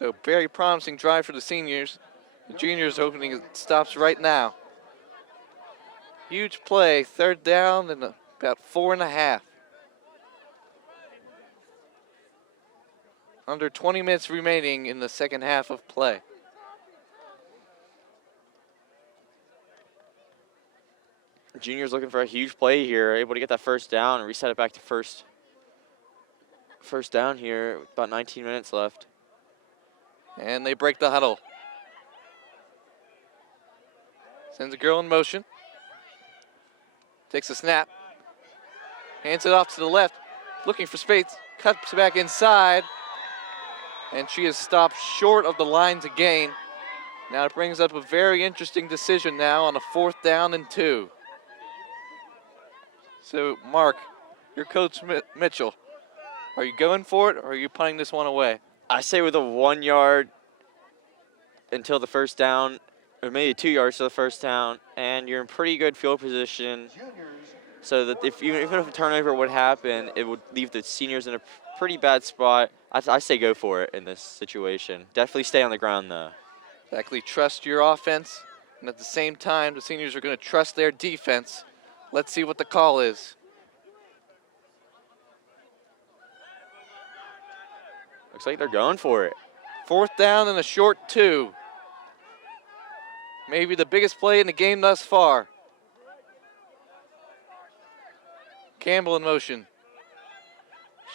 So very promising drive for the seniors. The juniors opening stops right now. Huge play, 3rd down and about 4.5. Under 20 minutes remaining in the second half of play. Juniors looking for a huge play here, able to get that first down and reset it back to first down here with about 19 minutes left. And they break the huddle. Sends a girl in motion. Takes a snap. Hands it off to the left. Looking for space. Cuts back inside. And she is stopped short of the line to gain. Now it brings up a very interesting decision now on a 4th down and 2. So, Mark, your coach Mitchell, are you going for it or are you punting this one away? I say with a 1 yard until the first down, or maybe 2 yards to the first down, and you're in pretty good field position so that even if a turnover would happen, it would leave the seniors in a pretty bad spot. I say go for it in this situation. Definitely stay on the ground, though. Exactly, trust your offense, and at the same time, the seniors are going to trust their defense. Let's see what the call is. Looks like they're going for it. 4th down and a short 2. Maybe the biggest play in the game thus far. Campbell in motion.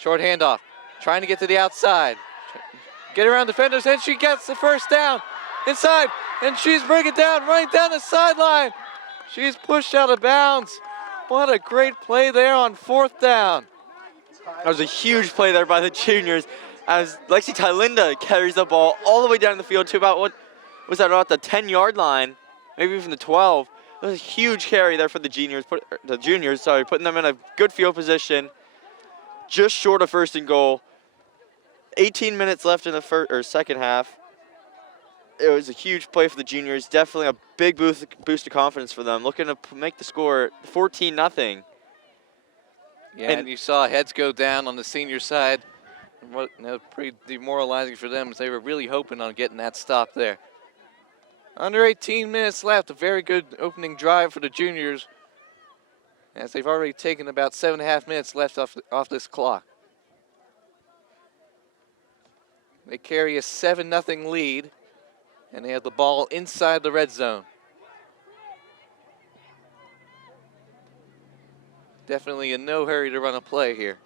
Short handoff, trying to get to the outside. Get around defenders, and she gets the first down. Inside, and she's bringing it down, running down the sideline. She's pushed out of bounds. What a great play there on 4th down. That was a huge play there by the juniors as Lexi Tylinda carries the ball all the way down the field to about, what was that, about the 10-yard line, maybe even the 12. It was a huge carry there for the juniors, putting them in a good field position, just short of 1st and goal. 18 minutes left in the second half. It was a huge play for the juniors. Definitely a big boost of confidence for them. Looking to make the score 14-0. Yeah, and you saw heads go down on the senior side. What, pretty demoralizing for them as they were really hoping on getting that stop there. Under 18 minutes left. A very good opening drive for the juniors, as they've already taken about 7.5 minutes left off this clock. They carry a 7-0 lead, and they have the ball inside the red zone. Definitely in no hurry to run a play here.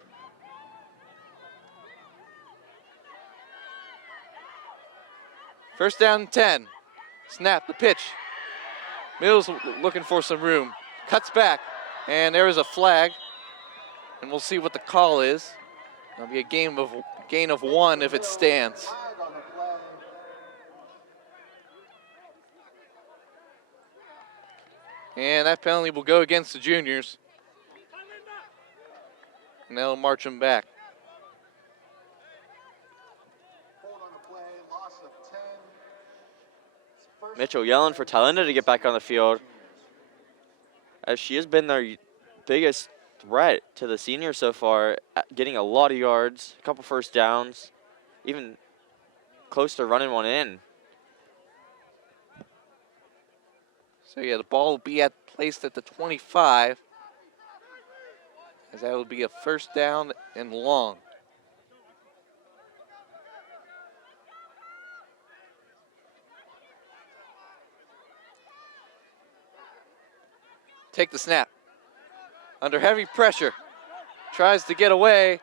First down and 10. Snap, the pitch. Mills looking for some room. Cuts back, and there is a flag. And we'll see what the call is. It'll be a gain of 1 if it stands. And that penalty will go against the juniors. And they'll march them back. Mitchell yelling for Tylinda to get back on the field, as she has been their biggest threat to the seniors so far, getting a lot of yards, a couple first downs, even close to running one in. So yeah, the ball will be placed at the 25, as that will be a first down and long. Take the snap. Under heavy pressure. Tries to get away.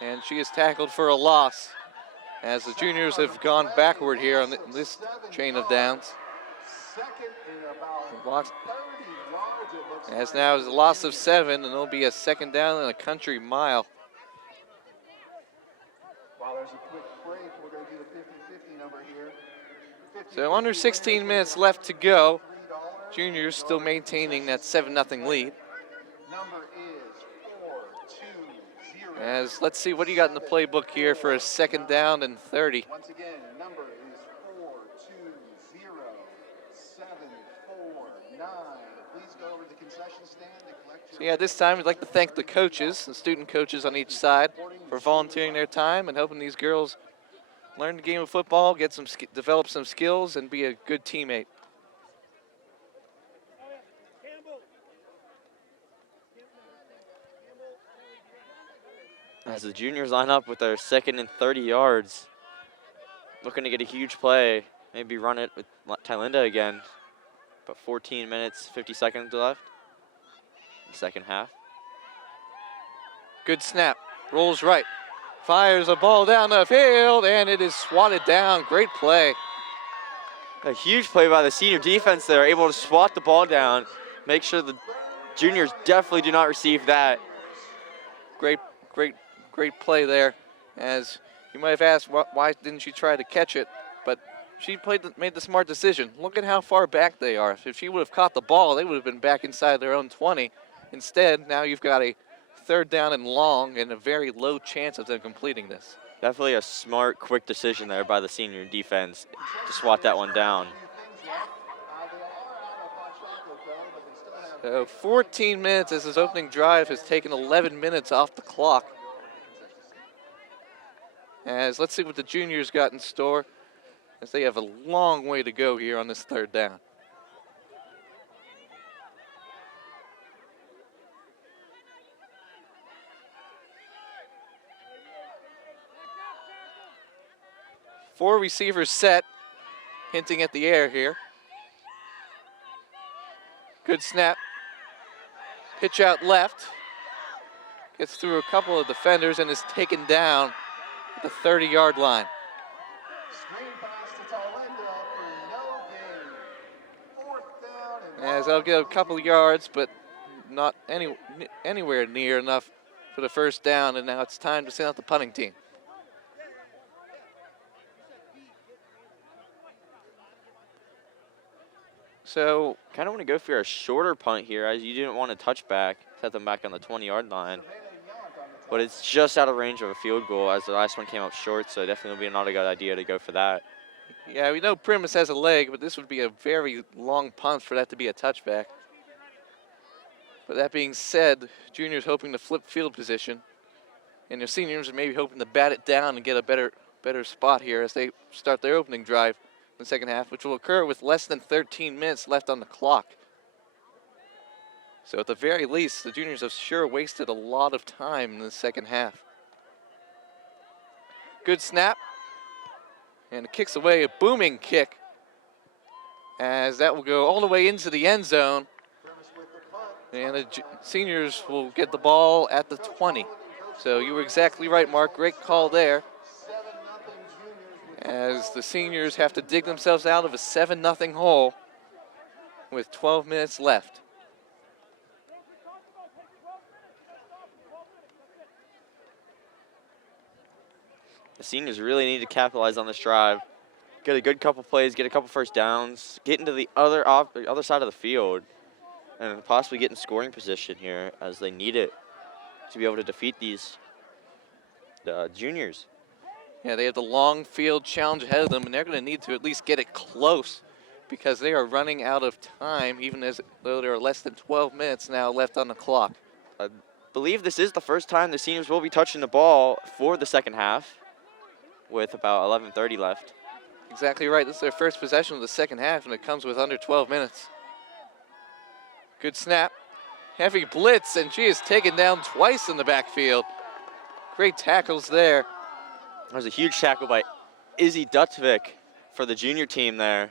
And she is tackled for a loss, as the juniors have gone backward here on this chain of downs. As now is a loss of 7, and it'll be a second down and a country mile. While there's a quick break, we're going to do the 50-50 number here. So under 16 minutes left to go. Juniors still maintaining that 7-0 lead. Number is 4-2-0. As let's see, what do you got in the playbook here for a second down and 30? Once again, number is 4-2-0-7-4-9. Please go over to the concession stand to collect your... So yeah, this time we'd like to thank the coaches, the student coaches on each side, for volunteering their time and helping these girls learn the game of football, develop some skills, and be a good teammate. As the juniors line up with their 2nd and 30 yards, looking to get a huge play, maybe run it with Tylinda again. But 14 minutes, 50 seconds left in the second half. Good snap, rolls right, fires a ball down the field, and it is swatted down. Great play. A huge play by the senior defense there, able to swat the ball down, make sure the juniors definitely do not receive that. Great play there. As you might have asked, why didn't she try to catch it? But she made the smart decision. Look at how far back they are. If she would have caught the ball, they would have been back inside their own 20. Instead, now you've got a 3rd down and long and a very low chance of them completing this. Definitely a smart, quick decision there by the senior defense to swat that one down. So 14 minutes as his opening drive has taken 11 minutes off the clock. As let's see what the juniors got in store, as they have a long way to go here on this 3rd down. Four receivers set, hinting at the air here. Good snap. Pitch out left. Gets through a couple of defenders and is taken down at the 30-yard line. As I'll get a couple of yards, but not anywhere near enough for the 1st down, and now it's time to send out the punting team. So kind of want to go for a shorter punt here, as you didn't want to touch back, set them back on the 20-yard line. But it's just out of range of a field goal, as the last one came up short, so definitely would be not a good idea to go for that. Yeah, we know Primus has a leg, but this would be a very long punt for that to be a touchback. But that being said, juniors hoping to flip field position, and their seniors are maybe hoping to bat it down and get a better spot here as they start their opening drive in the second half, which will occur with less than 13 minutes left on the clock. So at the very least, the juniors have sure wasted a lot of time in the second half. Good snap. And it kicks away, a booming kick, as that will go all the way into the end zone. And the seniors will get the ball at the 20. So you were exactly right, Mark. Great call there. As the seniors have to dig themselves out of a 7-0 hole with 12 minutes left. The seniors really need to capitalize on this drive. Get a good couple plays, get a couple 1st downs, get into the other side of the field, and possibly get in scoring position here, as they need it to be able to defeat these juniors. Yeah, they have the long field challenge ahead of them, and they're going to need to at least get it close because they are running out of time, even though there are less than 12 minutes now left on the clock. I believe this is the first time the seniors will be touching the ball for the second half, with about 11:30 left. Exactly right. This is their first possession of the second half, and it comes with under 12 minutes. Good snap. Heavy blitz, and she is taken down twice in the backfield. Great tackles there. There's a huge tackle by Izzy Dutvik for the junior team there.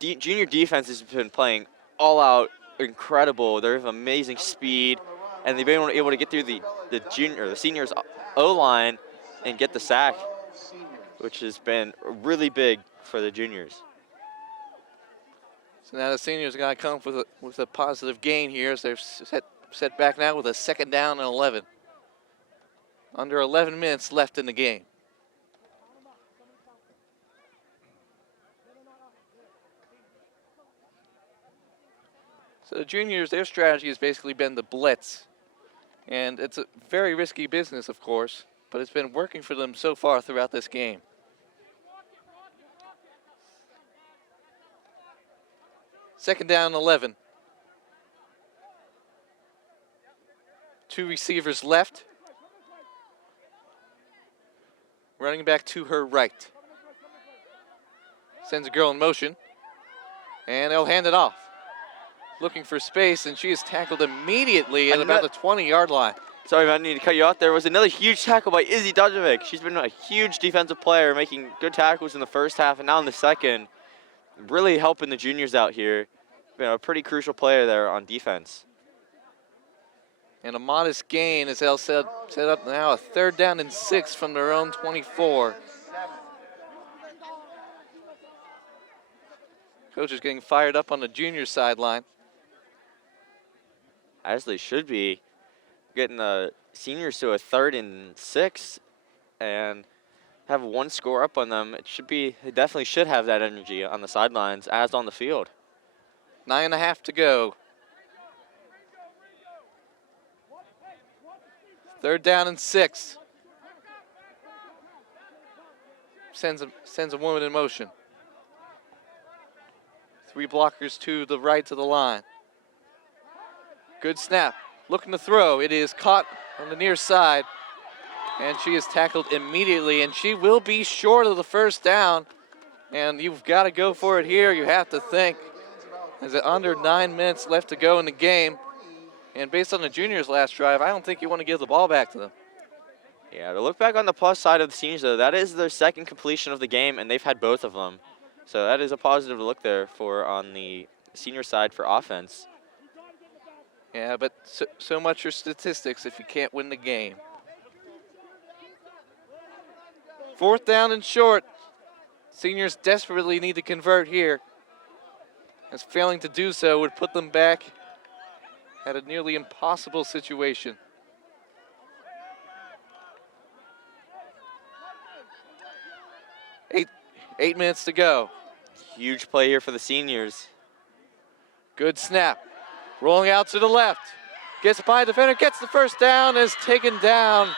The junior defense has been playing all out, incredible. They have amazing speed, and they've been able to get through the seniors' O-line and get the sack, which has been really big for the juniors. So now the seniors are going to come up with a positive gain here as they're set back now with a 2nd down and 11. Under 11 minutes left in the game. So the juniors, their strategy has basically been the blitz. And it's a very risky business, of course, but it's been working for them so far throughout this game. Second down and 11. 2 receivers left. running back to her right. Sends a girl in motion, and they'll hand it off. Looking for space, and she is tackled immediately at about the 20-yard line. Sorry, man, I need to cut you off. There was another huge tackle by Izzy Dojovic. She's been a huge defensive player, making good tackles in the first half and now in the second. Really helping the juniors out here. Been a pretty crucial player there on defense. And a modest gain as they'll set up now a 3rd down and 6 from their own 24. Coach is getting fired up on the junior sideline. As they should be. Getting the seniors to a 3rd and 6 and have one score up on them. They definitely should have that energy on the sidelines as on the field. 9.5 to go. 3rd down and 6. Sends a woman in motion. 3 blockers to the right to the line. Good snap. Looking to throw. It is caught on the near side. And she is tackled immediately. And she will be short of the 1st down. And you've got to go for it here. You have to think. There's under 9 minutes left to go in the game. And based on the juniors' last drive, I don't think you want to give the ball back to them. Yeah, to look back on the plus side of the seniors, though, that is their 2nd completion of the game, and they've had both of them. So that is a positive to look there for on the senior side for offense. Yeah, but so much for statistics if you can't win the game. 4th down and short. Seniors desperately need to convert here, as failing to do so would put them back at a nearly impossible situation. Eight minutes to go. Huge play here for the seniors. Good snap. Rolling out to the left. Gets by a defender, gets the 1st down, is taken down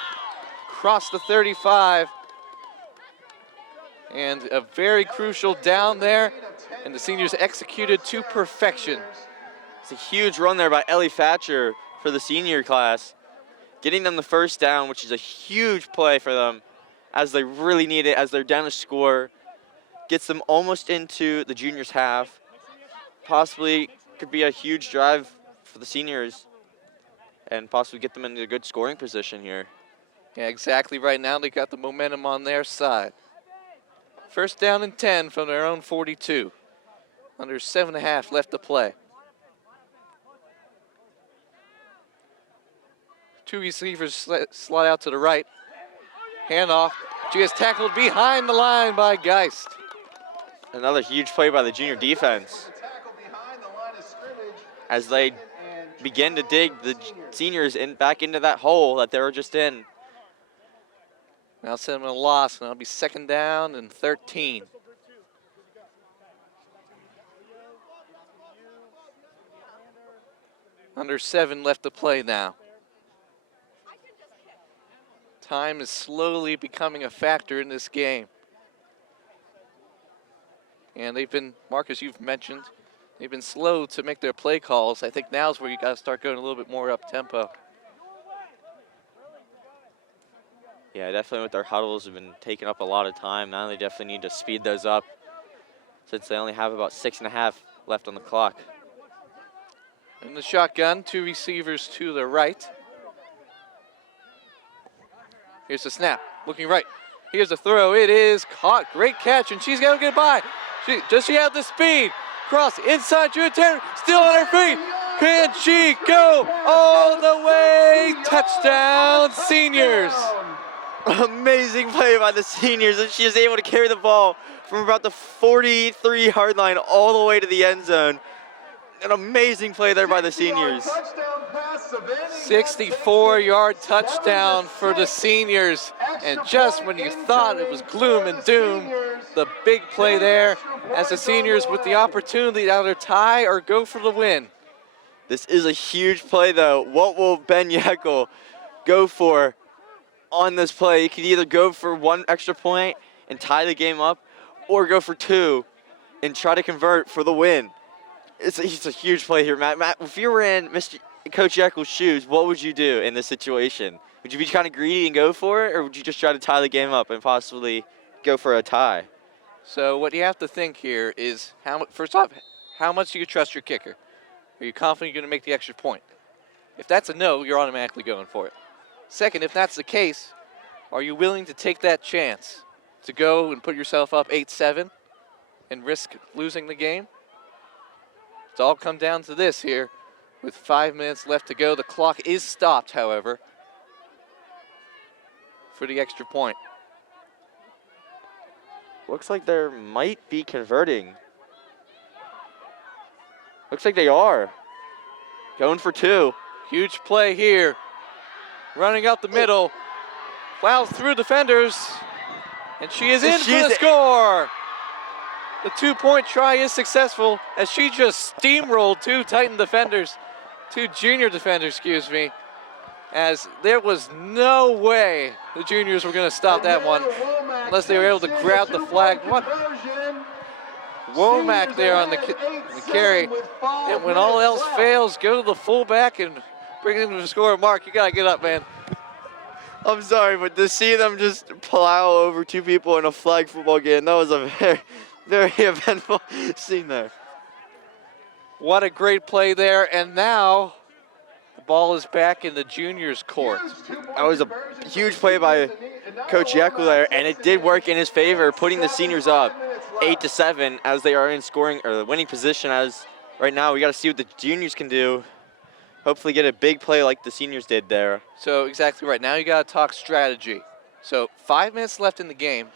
across the 35. And a very crucial down there, and the seniors executed to perfection. It's a huge run there by Ellie Thatcher for the senior class. Getting them the 1st down, which is a huge play for them as they really need it, as they're down a score. Gets them almost into the juniors' half. Possibly could be a huge drive for the seniors and possibly get them into a good scoring position here. Yeah, exactly right now. They got the momentum on their side. 1st down and 10 from their own 42. Under 7.5 left to play. 2 receivers slide out to the right. Handoff. She is tackled behind the line by Geist. Another huge play by the junior defense as they begin to dig the seniors back into that hole that they were just in. Now send them a loss, and it'll be 2nd down and 13. Under 7 left to play now. Time is slowly becoming a factor in this game. And they've been, Marcus, you've mentioned, they've been slow to make their play calls. I think now's where you got to start going a little bit more up tempo. Yeah, definitely with their huddles have been taking up a lot of time. Now they definitely need to speed those up since they only have about 6.5 left on the clock. In the shotgun, 2 receivers to the right. Here's the snap, looking right. Here's the throw, it is caught, great catch, and she's gonna get by. Does she have the speed? Cross inside to a territory, still on her feet. Can she go all the way? Touchdown, seniors. Amazing play by the seniors, and she is able to carry the ball from about the 43-yard line all the way to the end zone. An amazing play there by the seniors. 64-yard touchdown for the seniors. And just when you thought it was gloom and doom, the big play there as the seniors with the opportunity to either tie or go for the win. This is a huge play, though. What will Ben Yeckel go for on this play? He could either go for 1 extra point and tie the game up, or go for 2 and try to convert for the win. It's a huge play here, Matt. Matt, if you were in Coach Yeckel's shoes, what would you do in this situation? Would you be kind of greedy and go for it, or would you just try to tie the game up and possibly go for a tie? So what you have to think here is, first off, how much do you trust your kicker? Are you confident you're going to make the extra point? If that's a no, you're automatically going for it. Second, if that's the case, are you willing to take that chance to go and put yourself up 8-7 and risk losing the game? It's all come down to this here with 5 minutes left to go. The clock is stopped, however, for the extra point. Looks like there might be converting. Looks like they are. Going for 2. Huge play here. Running up the middle. Plows through defenders. And she is in for the score. The 2-point try is successful as she just steamrolled 2 Titan defenders. 2 junior defenders, excuse me. As there was no way the juniors were going to stop that one unless they were able to grab the flag. What? Womack there on the carry. And when all else fails, go to the fullback and bring it into the score. Mark, you got to get up, man. I'm sorry, but to see them just plow over 2 people in a flag football game, that was a very, very eventful scene there. What a great play there. And now the ball is back in the juniors' court. That was a huge play by Coach Yeckel there, and it did work in his favor, putting the seniors up 8-7 as they are in scoring or the winning position. As right now, we got to see what the juniors can do. Hopefully, get a big play like the seniors did there. So exactly right. Now you got to talk strategy. So 5 minutes left in the game.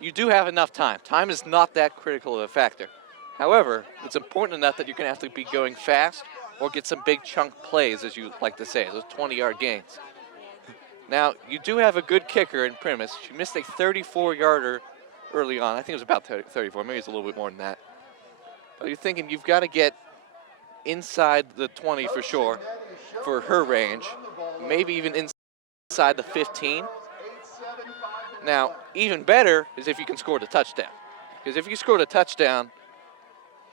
You do have enough time. Time is not that critical of a factor. However, it's important enough that you're going to have to be going fast or get some big chunk plays, as you like to say, those 20-yard gains. Now, you do have a good kicker in Primus. She missed a 34-yarder early on. I think it was about 34. Maybe it's a little bit more than that. But you're thinking you've got to get inside the 20 for sure for her range, maybe even inside the 15. Now, even better is if you can score the touchdown. Because if you score the touchdown,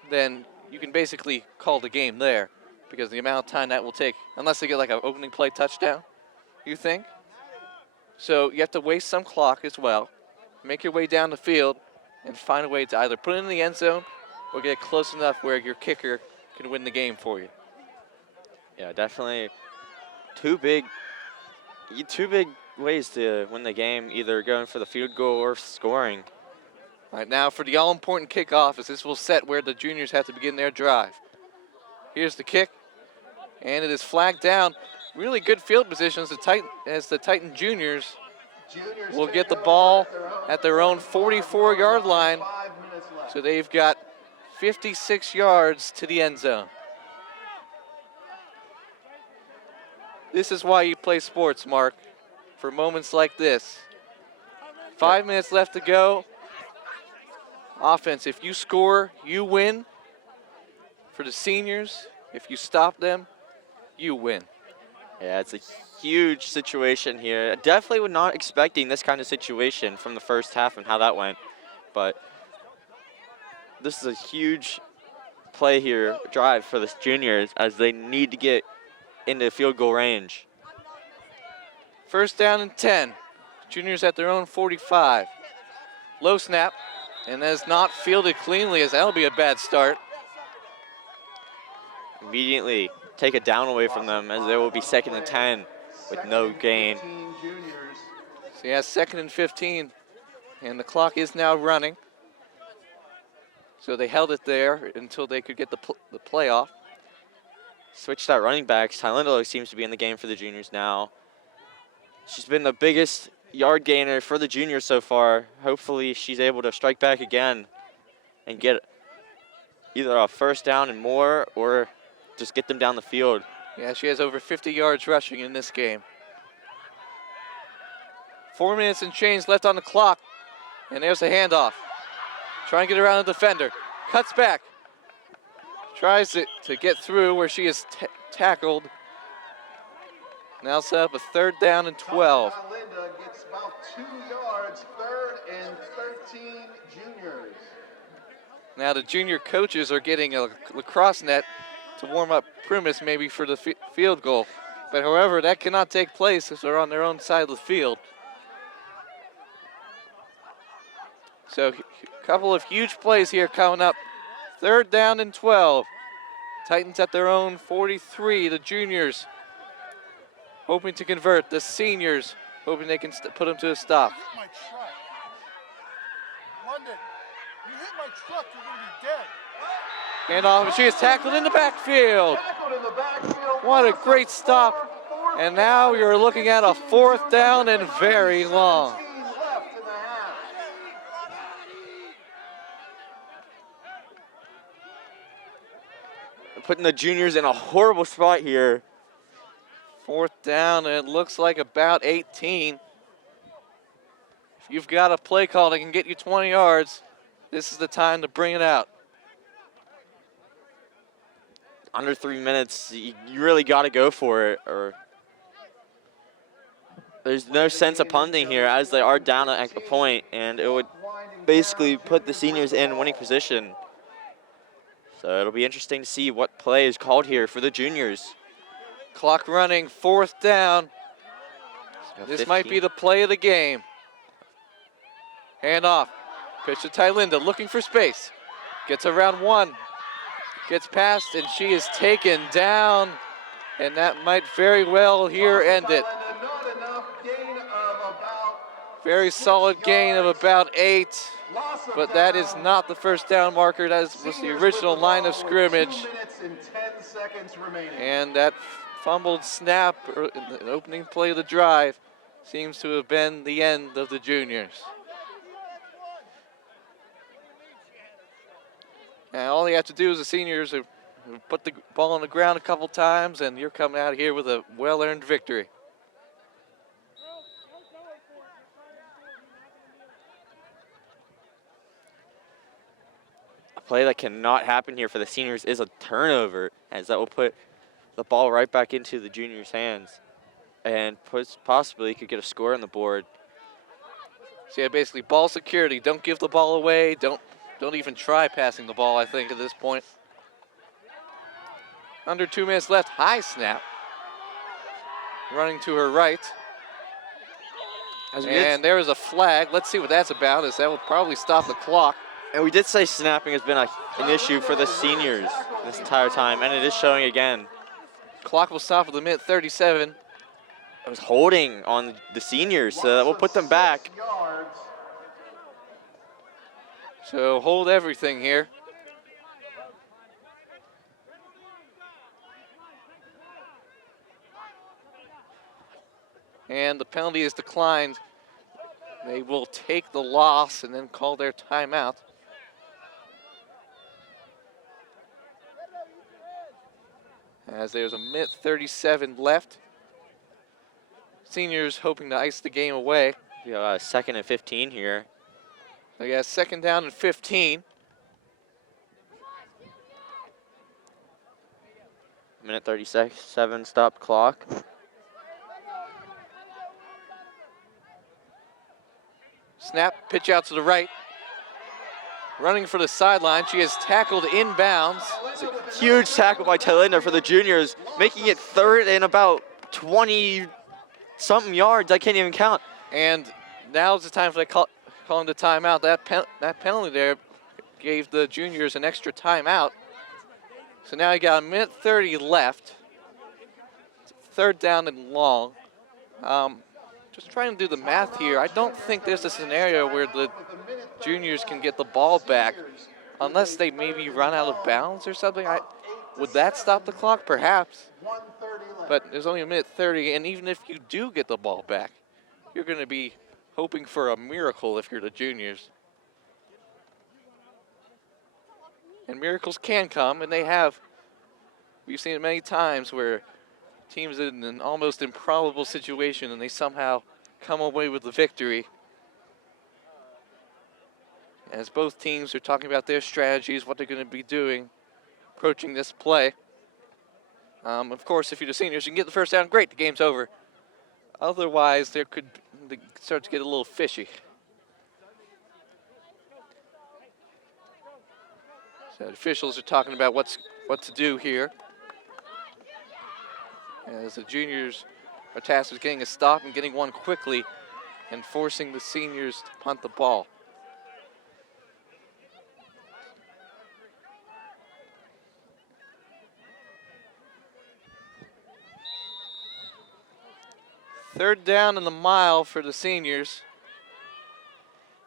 then you can basically call the game there because the amount of time that will take, unless they get like an opening play touchdown, you think? So you have to waste some clock as well, make your way down the field, and find a way to either put it in the end zone or get close enough where your kicker can win the game for you. Yeah, definitely two big ways to win the game, either going for the field goal or scoring. All right, now for the all-important kickoff, as this will set where the juniors have to begin their drive. Here's the kick, and it is flagged down. Really good field positions as the Titan juniors will get the ball at their own 44-yard line. So they've got 56 yards to the end zone. This is why you play sports, Mark, for moments like this. 5 minutes left to go. Offense, if you score, you win. For the seniors, if you stop them, you win. Yeah, it's a huge situation here. Definitely was not expecting this kind of situation from the first half and how that went. But this is a huge play here, drive for the juniors as they need to get into field goal range. First down and 10. Juniors at their own 45. Low snap, and that is not fielded cleanly as that'll be a bad start. Immediately take it down away from them as there will be 2nd and 10 with no gain. So yeah, 2nd and 15, and the clock is now running. So they held it there until they could get the play off. Switched out running backs. Tylindo seems to be in the game for the juniors now. She's been the biggest yard gainer for the juniors so far. Hopefully she's able to strike back again and get either a first down and more or just get them down the field. Yeah, she has over 50 yards rushing in this game. 4 minutes and change left on the clock. And there's a handoff. Trying to get around the defender. Cuts back. Tries to get through where she is tackled. Now set up a 3rd down and 12. Linda gets about 2 yards, 3rd and 13 juniors. Now the junior coaches are getting a lacrosse net to warm up Primus maybe for the field goal. But however, that cannot take place as they're on their own side of the field. So a couple of huge plays here coming up. 3rd down and 12. Titans at their own 43. The juniors hoping to convert. The seniors hoping they can put them to a stop. You hit my truck. London, you hit my truck, you're going to be dead. And off, she is tackled in the backfield. What a great stop. And now you're looking at a 4th down and very long. Putting the juniors in a horrible spot here. 4th down, and it looks like about 18. If you've got a play call that can get you 20 yards, this is the time to bring it out. Under 3 minutes, you really got to go for it. Or there's no sense of punting here as they are down at a point, and it would basically put the seniors in winning position. So it'll be interesting to see what play is called here for the juniors. Clock running, 4th down. This might be the play of the game. Hand off. Pitch to Tylinda, looking for space. Gets around 1. Gets past, and she is taken down. And that might very well here end it. Very solid gain of about 8. But that is not the 1st down marker. That was the original line of scrimmage. And that fumbled snap, in the opening play of the drive, seems to have been the end of the juniors. And all you have to do is the seniors put the ball on the ground a couple times, and you're coming out here with a well-earned victory. A play that cannot happen here for the seniors is a turnover, as that will put the ball right back into the juniors' hands and possibly could get a score on the board. So yeah, basically ball security. Don't give the ball away. Don't even try passing the ball, I think, at this point. Under 2 minutes left. High snap. Running to her right. And there is a flag. Let's see what that's about, as that will probably stop the clock. And we did say snapping has been an issue for the seniors this entire time, and it is showing again. Clock will stop at the minute 37. It was holding on the seniors, so that will put them back. So hold everything here. And the penalty is declined. They will take the loss and then call their timeout. As there's a minute 37 left. Seniors hoping to ice the game away. We got 2nd and 15 here. They got 2nd down and 15. Minute 37 stop clock. Snap, pitch out to the right. Running for the sideline, she is tackled inbounds. It's a huge tackle by Tylinda for the juniors, making it 3rd and about 20-something yards. I can't even count. And now's the time for calling the timeout. That penalty there gave the juniors an extra timeout. So now you got a minute 30 left. 3rd down and long. Just trying to do the math here. I don't think there's a scenario where the juniors can get the ball back unless they maybe run out of bounds or something. Would that stop the clock? Perhaps. But there's only a minute 30, and even if you do get the ball back, you're going to be hoping for a miracle if you're the juniors. And miracles can come, and they have. We've seen it many times where teams in an almost improbable situation and they somehow come away with the victory. As both teams are talking about their strategies, what they're going to be doing, approaching this play. Of course, if you're the seniors, you can get the 1st down, great, the game's over. Otherwise, they start to get a little fishy. So the officials are talking about what to do here. as the juniors are tasked with getting a stop and getting one quickly and forcing the seniors to punt the ball. Third down in the mile for the seniors.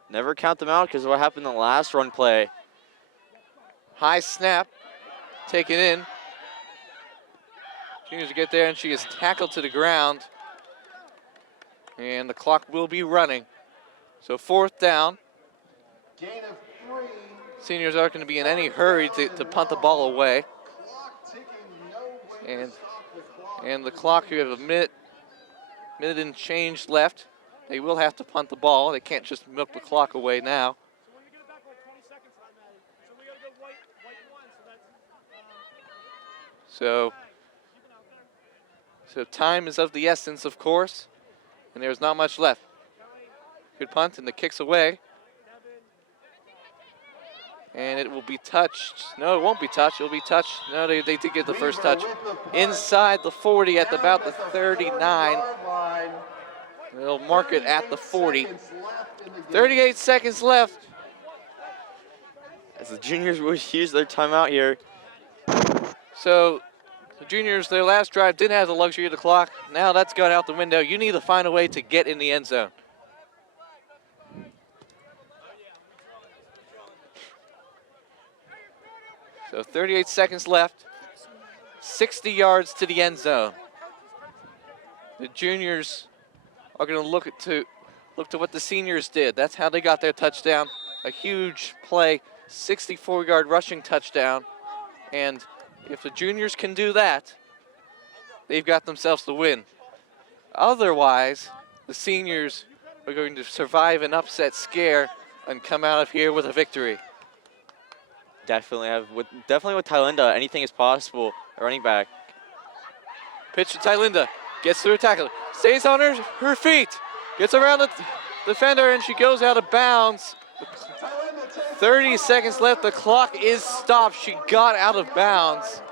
Never count them out because of what happened in the last run play. High snap, taken in. Juniors get there and she is tackled to the ground. And the clock will be running. So fourth down. Gain of 3. Seniors aren't going to be in any hurry to punt the ball away. Clock ticking, no way to And, stop the clock. and the clock, you have a minute and change left. They will have to punt the ball. They can't just milk the clock away now. So time is of the essence, of course, and there's not much left. Good punt, and the kick's away. And it will be touched. No, it won't be touched. It'll be touched. No, they did get the first touch. Inside the 40 at about the 39. They'll mark it at the 40. 38 seconds left. As the juniors will use their timeout here. So the juniors, their last drive didn't have the luxury of the clock. Now that's gone out the window. You need to find a way to get in the end zone. So 38 seconds left. 60 yards to the end zone. The juniors are going to look to what the seniors did. That's how they got their touchdown. A huge play, 64-yard rushing touchdown. And if the juniors can do that, they've got themselves the win. Otherwise, the seniors are going to survive an upset scare and come out of here with a victory. Definitely with Tylinda, anything is possible. Running back. Pitch to Tylinda. Gets through a tackle. Stays on her feet. Gets around the defender and she goes out of bounds. 30 seconds left. The clock is stopped. She got out of bounds.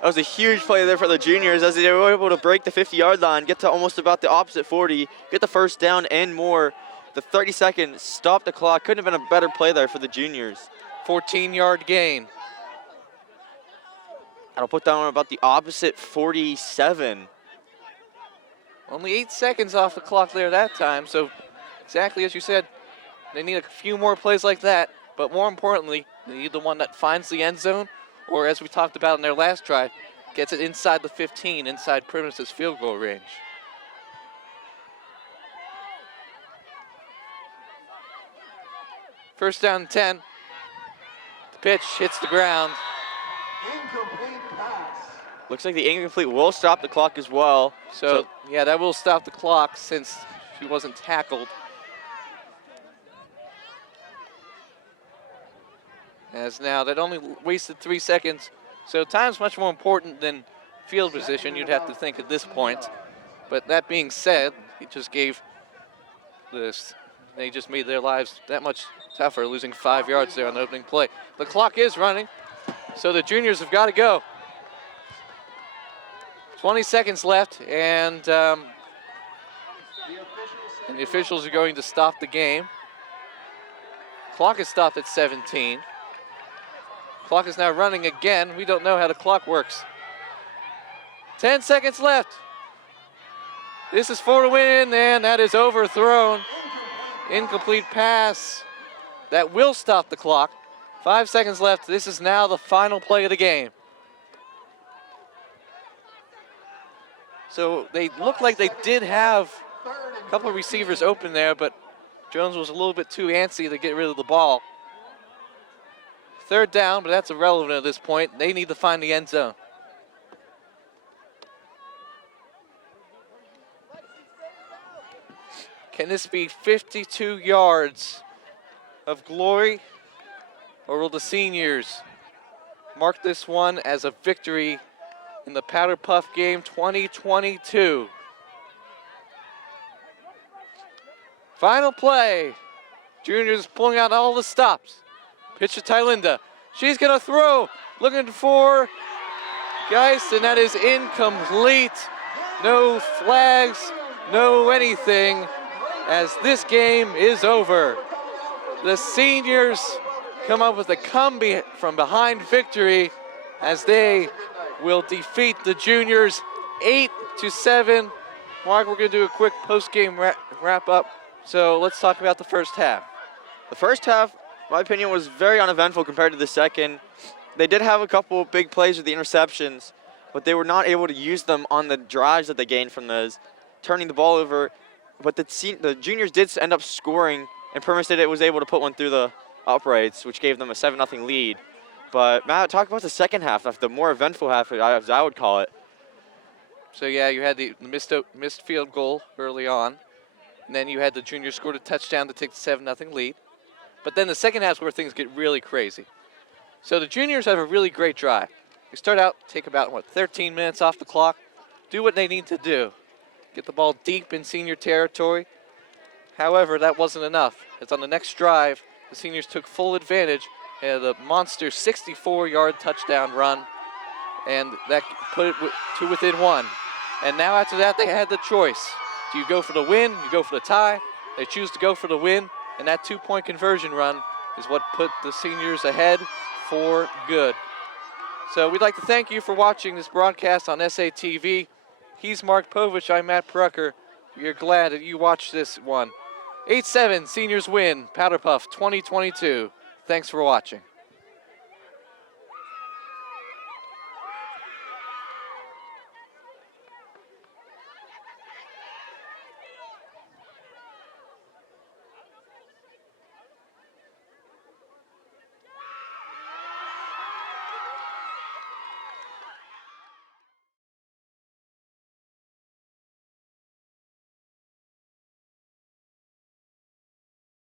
That was a huge play there for the juniors as they were able to break the 50-yard line, get to almost about the opposite 40, get the first down and more. The 30-second stop the clock. Couldn't have been a better play there for the juniors. 14-yard gain. That'll put down about the opposite 47. Only 8 seconds off the clock there that time, so exactly as you said, they need a few more plays like that, but more importantly, they need the one that finds the end zone, or as we talked about in their last drive, gets it inside the 15, inside Primice's field goal range. First down 10. The pitch hits the ground. Incomplete pass. Looks like the incomplete will stop the clock as well. So yeah, that will stop the clock since she wasn't tackled. As now, that only wasted 3 seconds. So time's much more important than field position, you'd have to think at this point. But that being said, it just gave this, they just made their lives that much tougher, losing 5 yards there on the opening play. The clock is running, so the juniors have got to go. 20 seconds left, and the officials are going to stop the game. Clock is stopped at 17. Clock is now running again. We don't know how the clock works. 10 seconds left. This is for the win, and that is overthrown. Incomplete pass. That will stop the clock. 5 seconds left. This is now the final play of the game. So they look like they did have a couple of receivers open there, but Jones was a little bit too antsy to get rid of the ball. Third down, but that's irrelevant at this point. They need to find the end zone. Can this be 52 yards of glory, or will the seniors mark this one as a victory in the Powder Puff game 2022? Final play. Juniors pulling out all the stops. Pitch to Tylinda. She's gonna throw, looking for Geist, and that is incomplete. No flags, no anything, as this game is over. The seniors come up with a come from behind victory as they will defeat the juniors 8-7. Mark, we're going to do a quick post-game wrap up. So let's talk about the first half. The first half, my opinion, was very uneventful compared to the second. They did have a couple big plays with the interceptions, but they were not able to use them on the drives that they gained from those, turning the ball over. But the juniors did end up scoring, and Permis was able to put one through the uprights, which gave them a 7-0 lead. But Matt, talk about the second half, the more eventful half, as I would call it. So yeah, you had the missed field goal early on, and then you had the juniors scored a touchdown to take the 7-0 lead. But then the second half is where things get really crazy. So the juniors have a really great drive. They start out, take about, 13 minutes off the clock, do what they need to do. Get the ball deep in senior territory. However, that wasn't enough. As on the next drive, the seniors took full advantage and a monster 64-yard touchdown run, and that put it to within one. And now after that, they had the choice. Do you go for the win? You go for the tie? They choose to go for the win, and that 2-point conversion run is what put the seniors ahead for good. So we'd like to thank you for watching this broadcast on SATV. He's Mark Povich, I'm Matt Brucker. We are glad that you watched this one. 8-7, seniors win, Powder Puff 2022. Thanks for watching.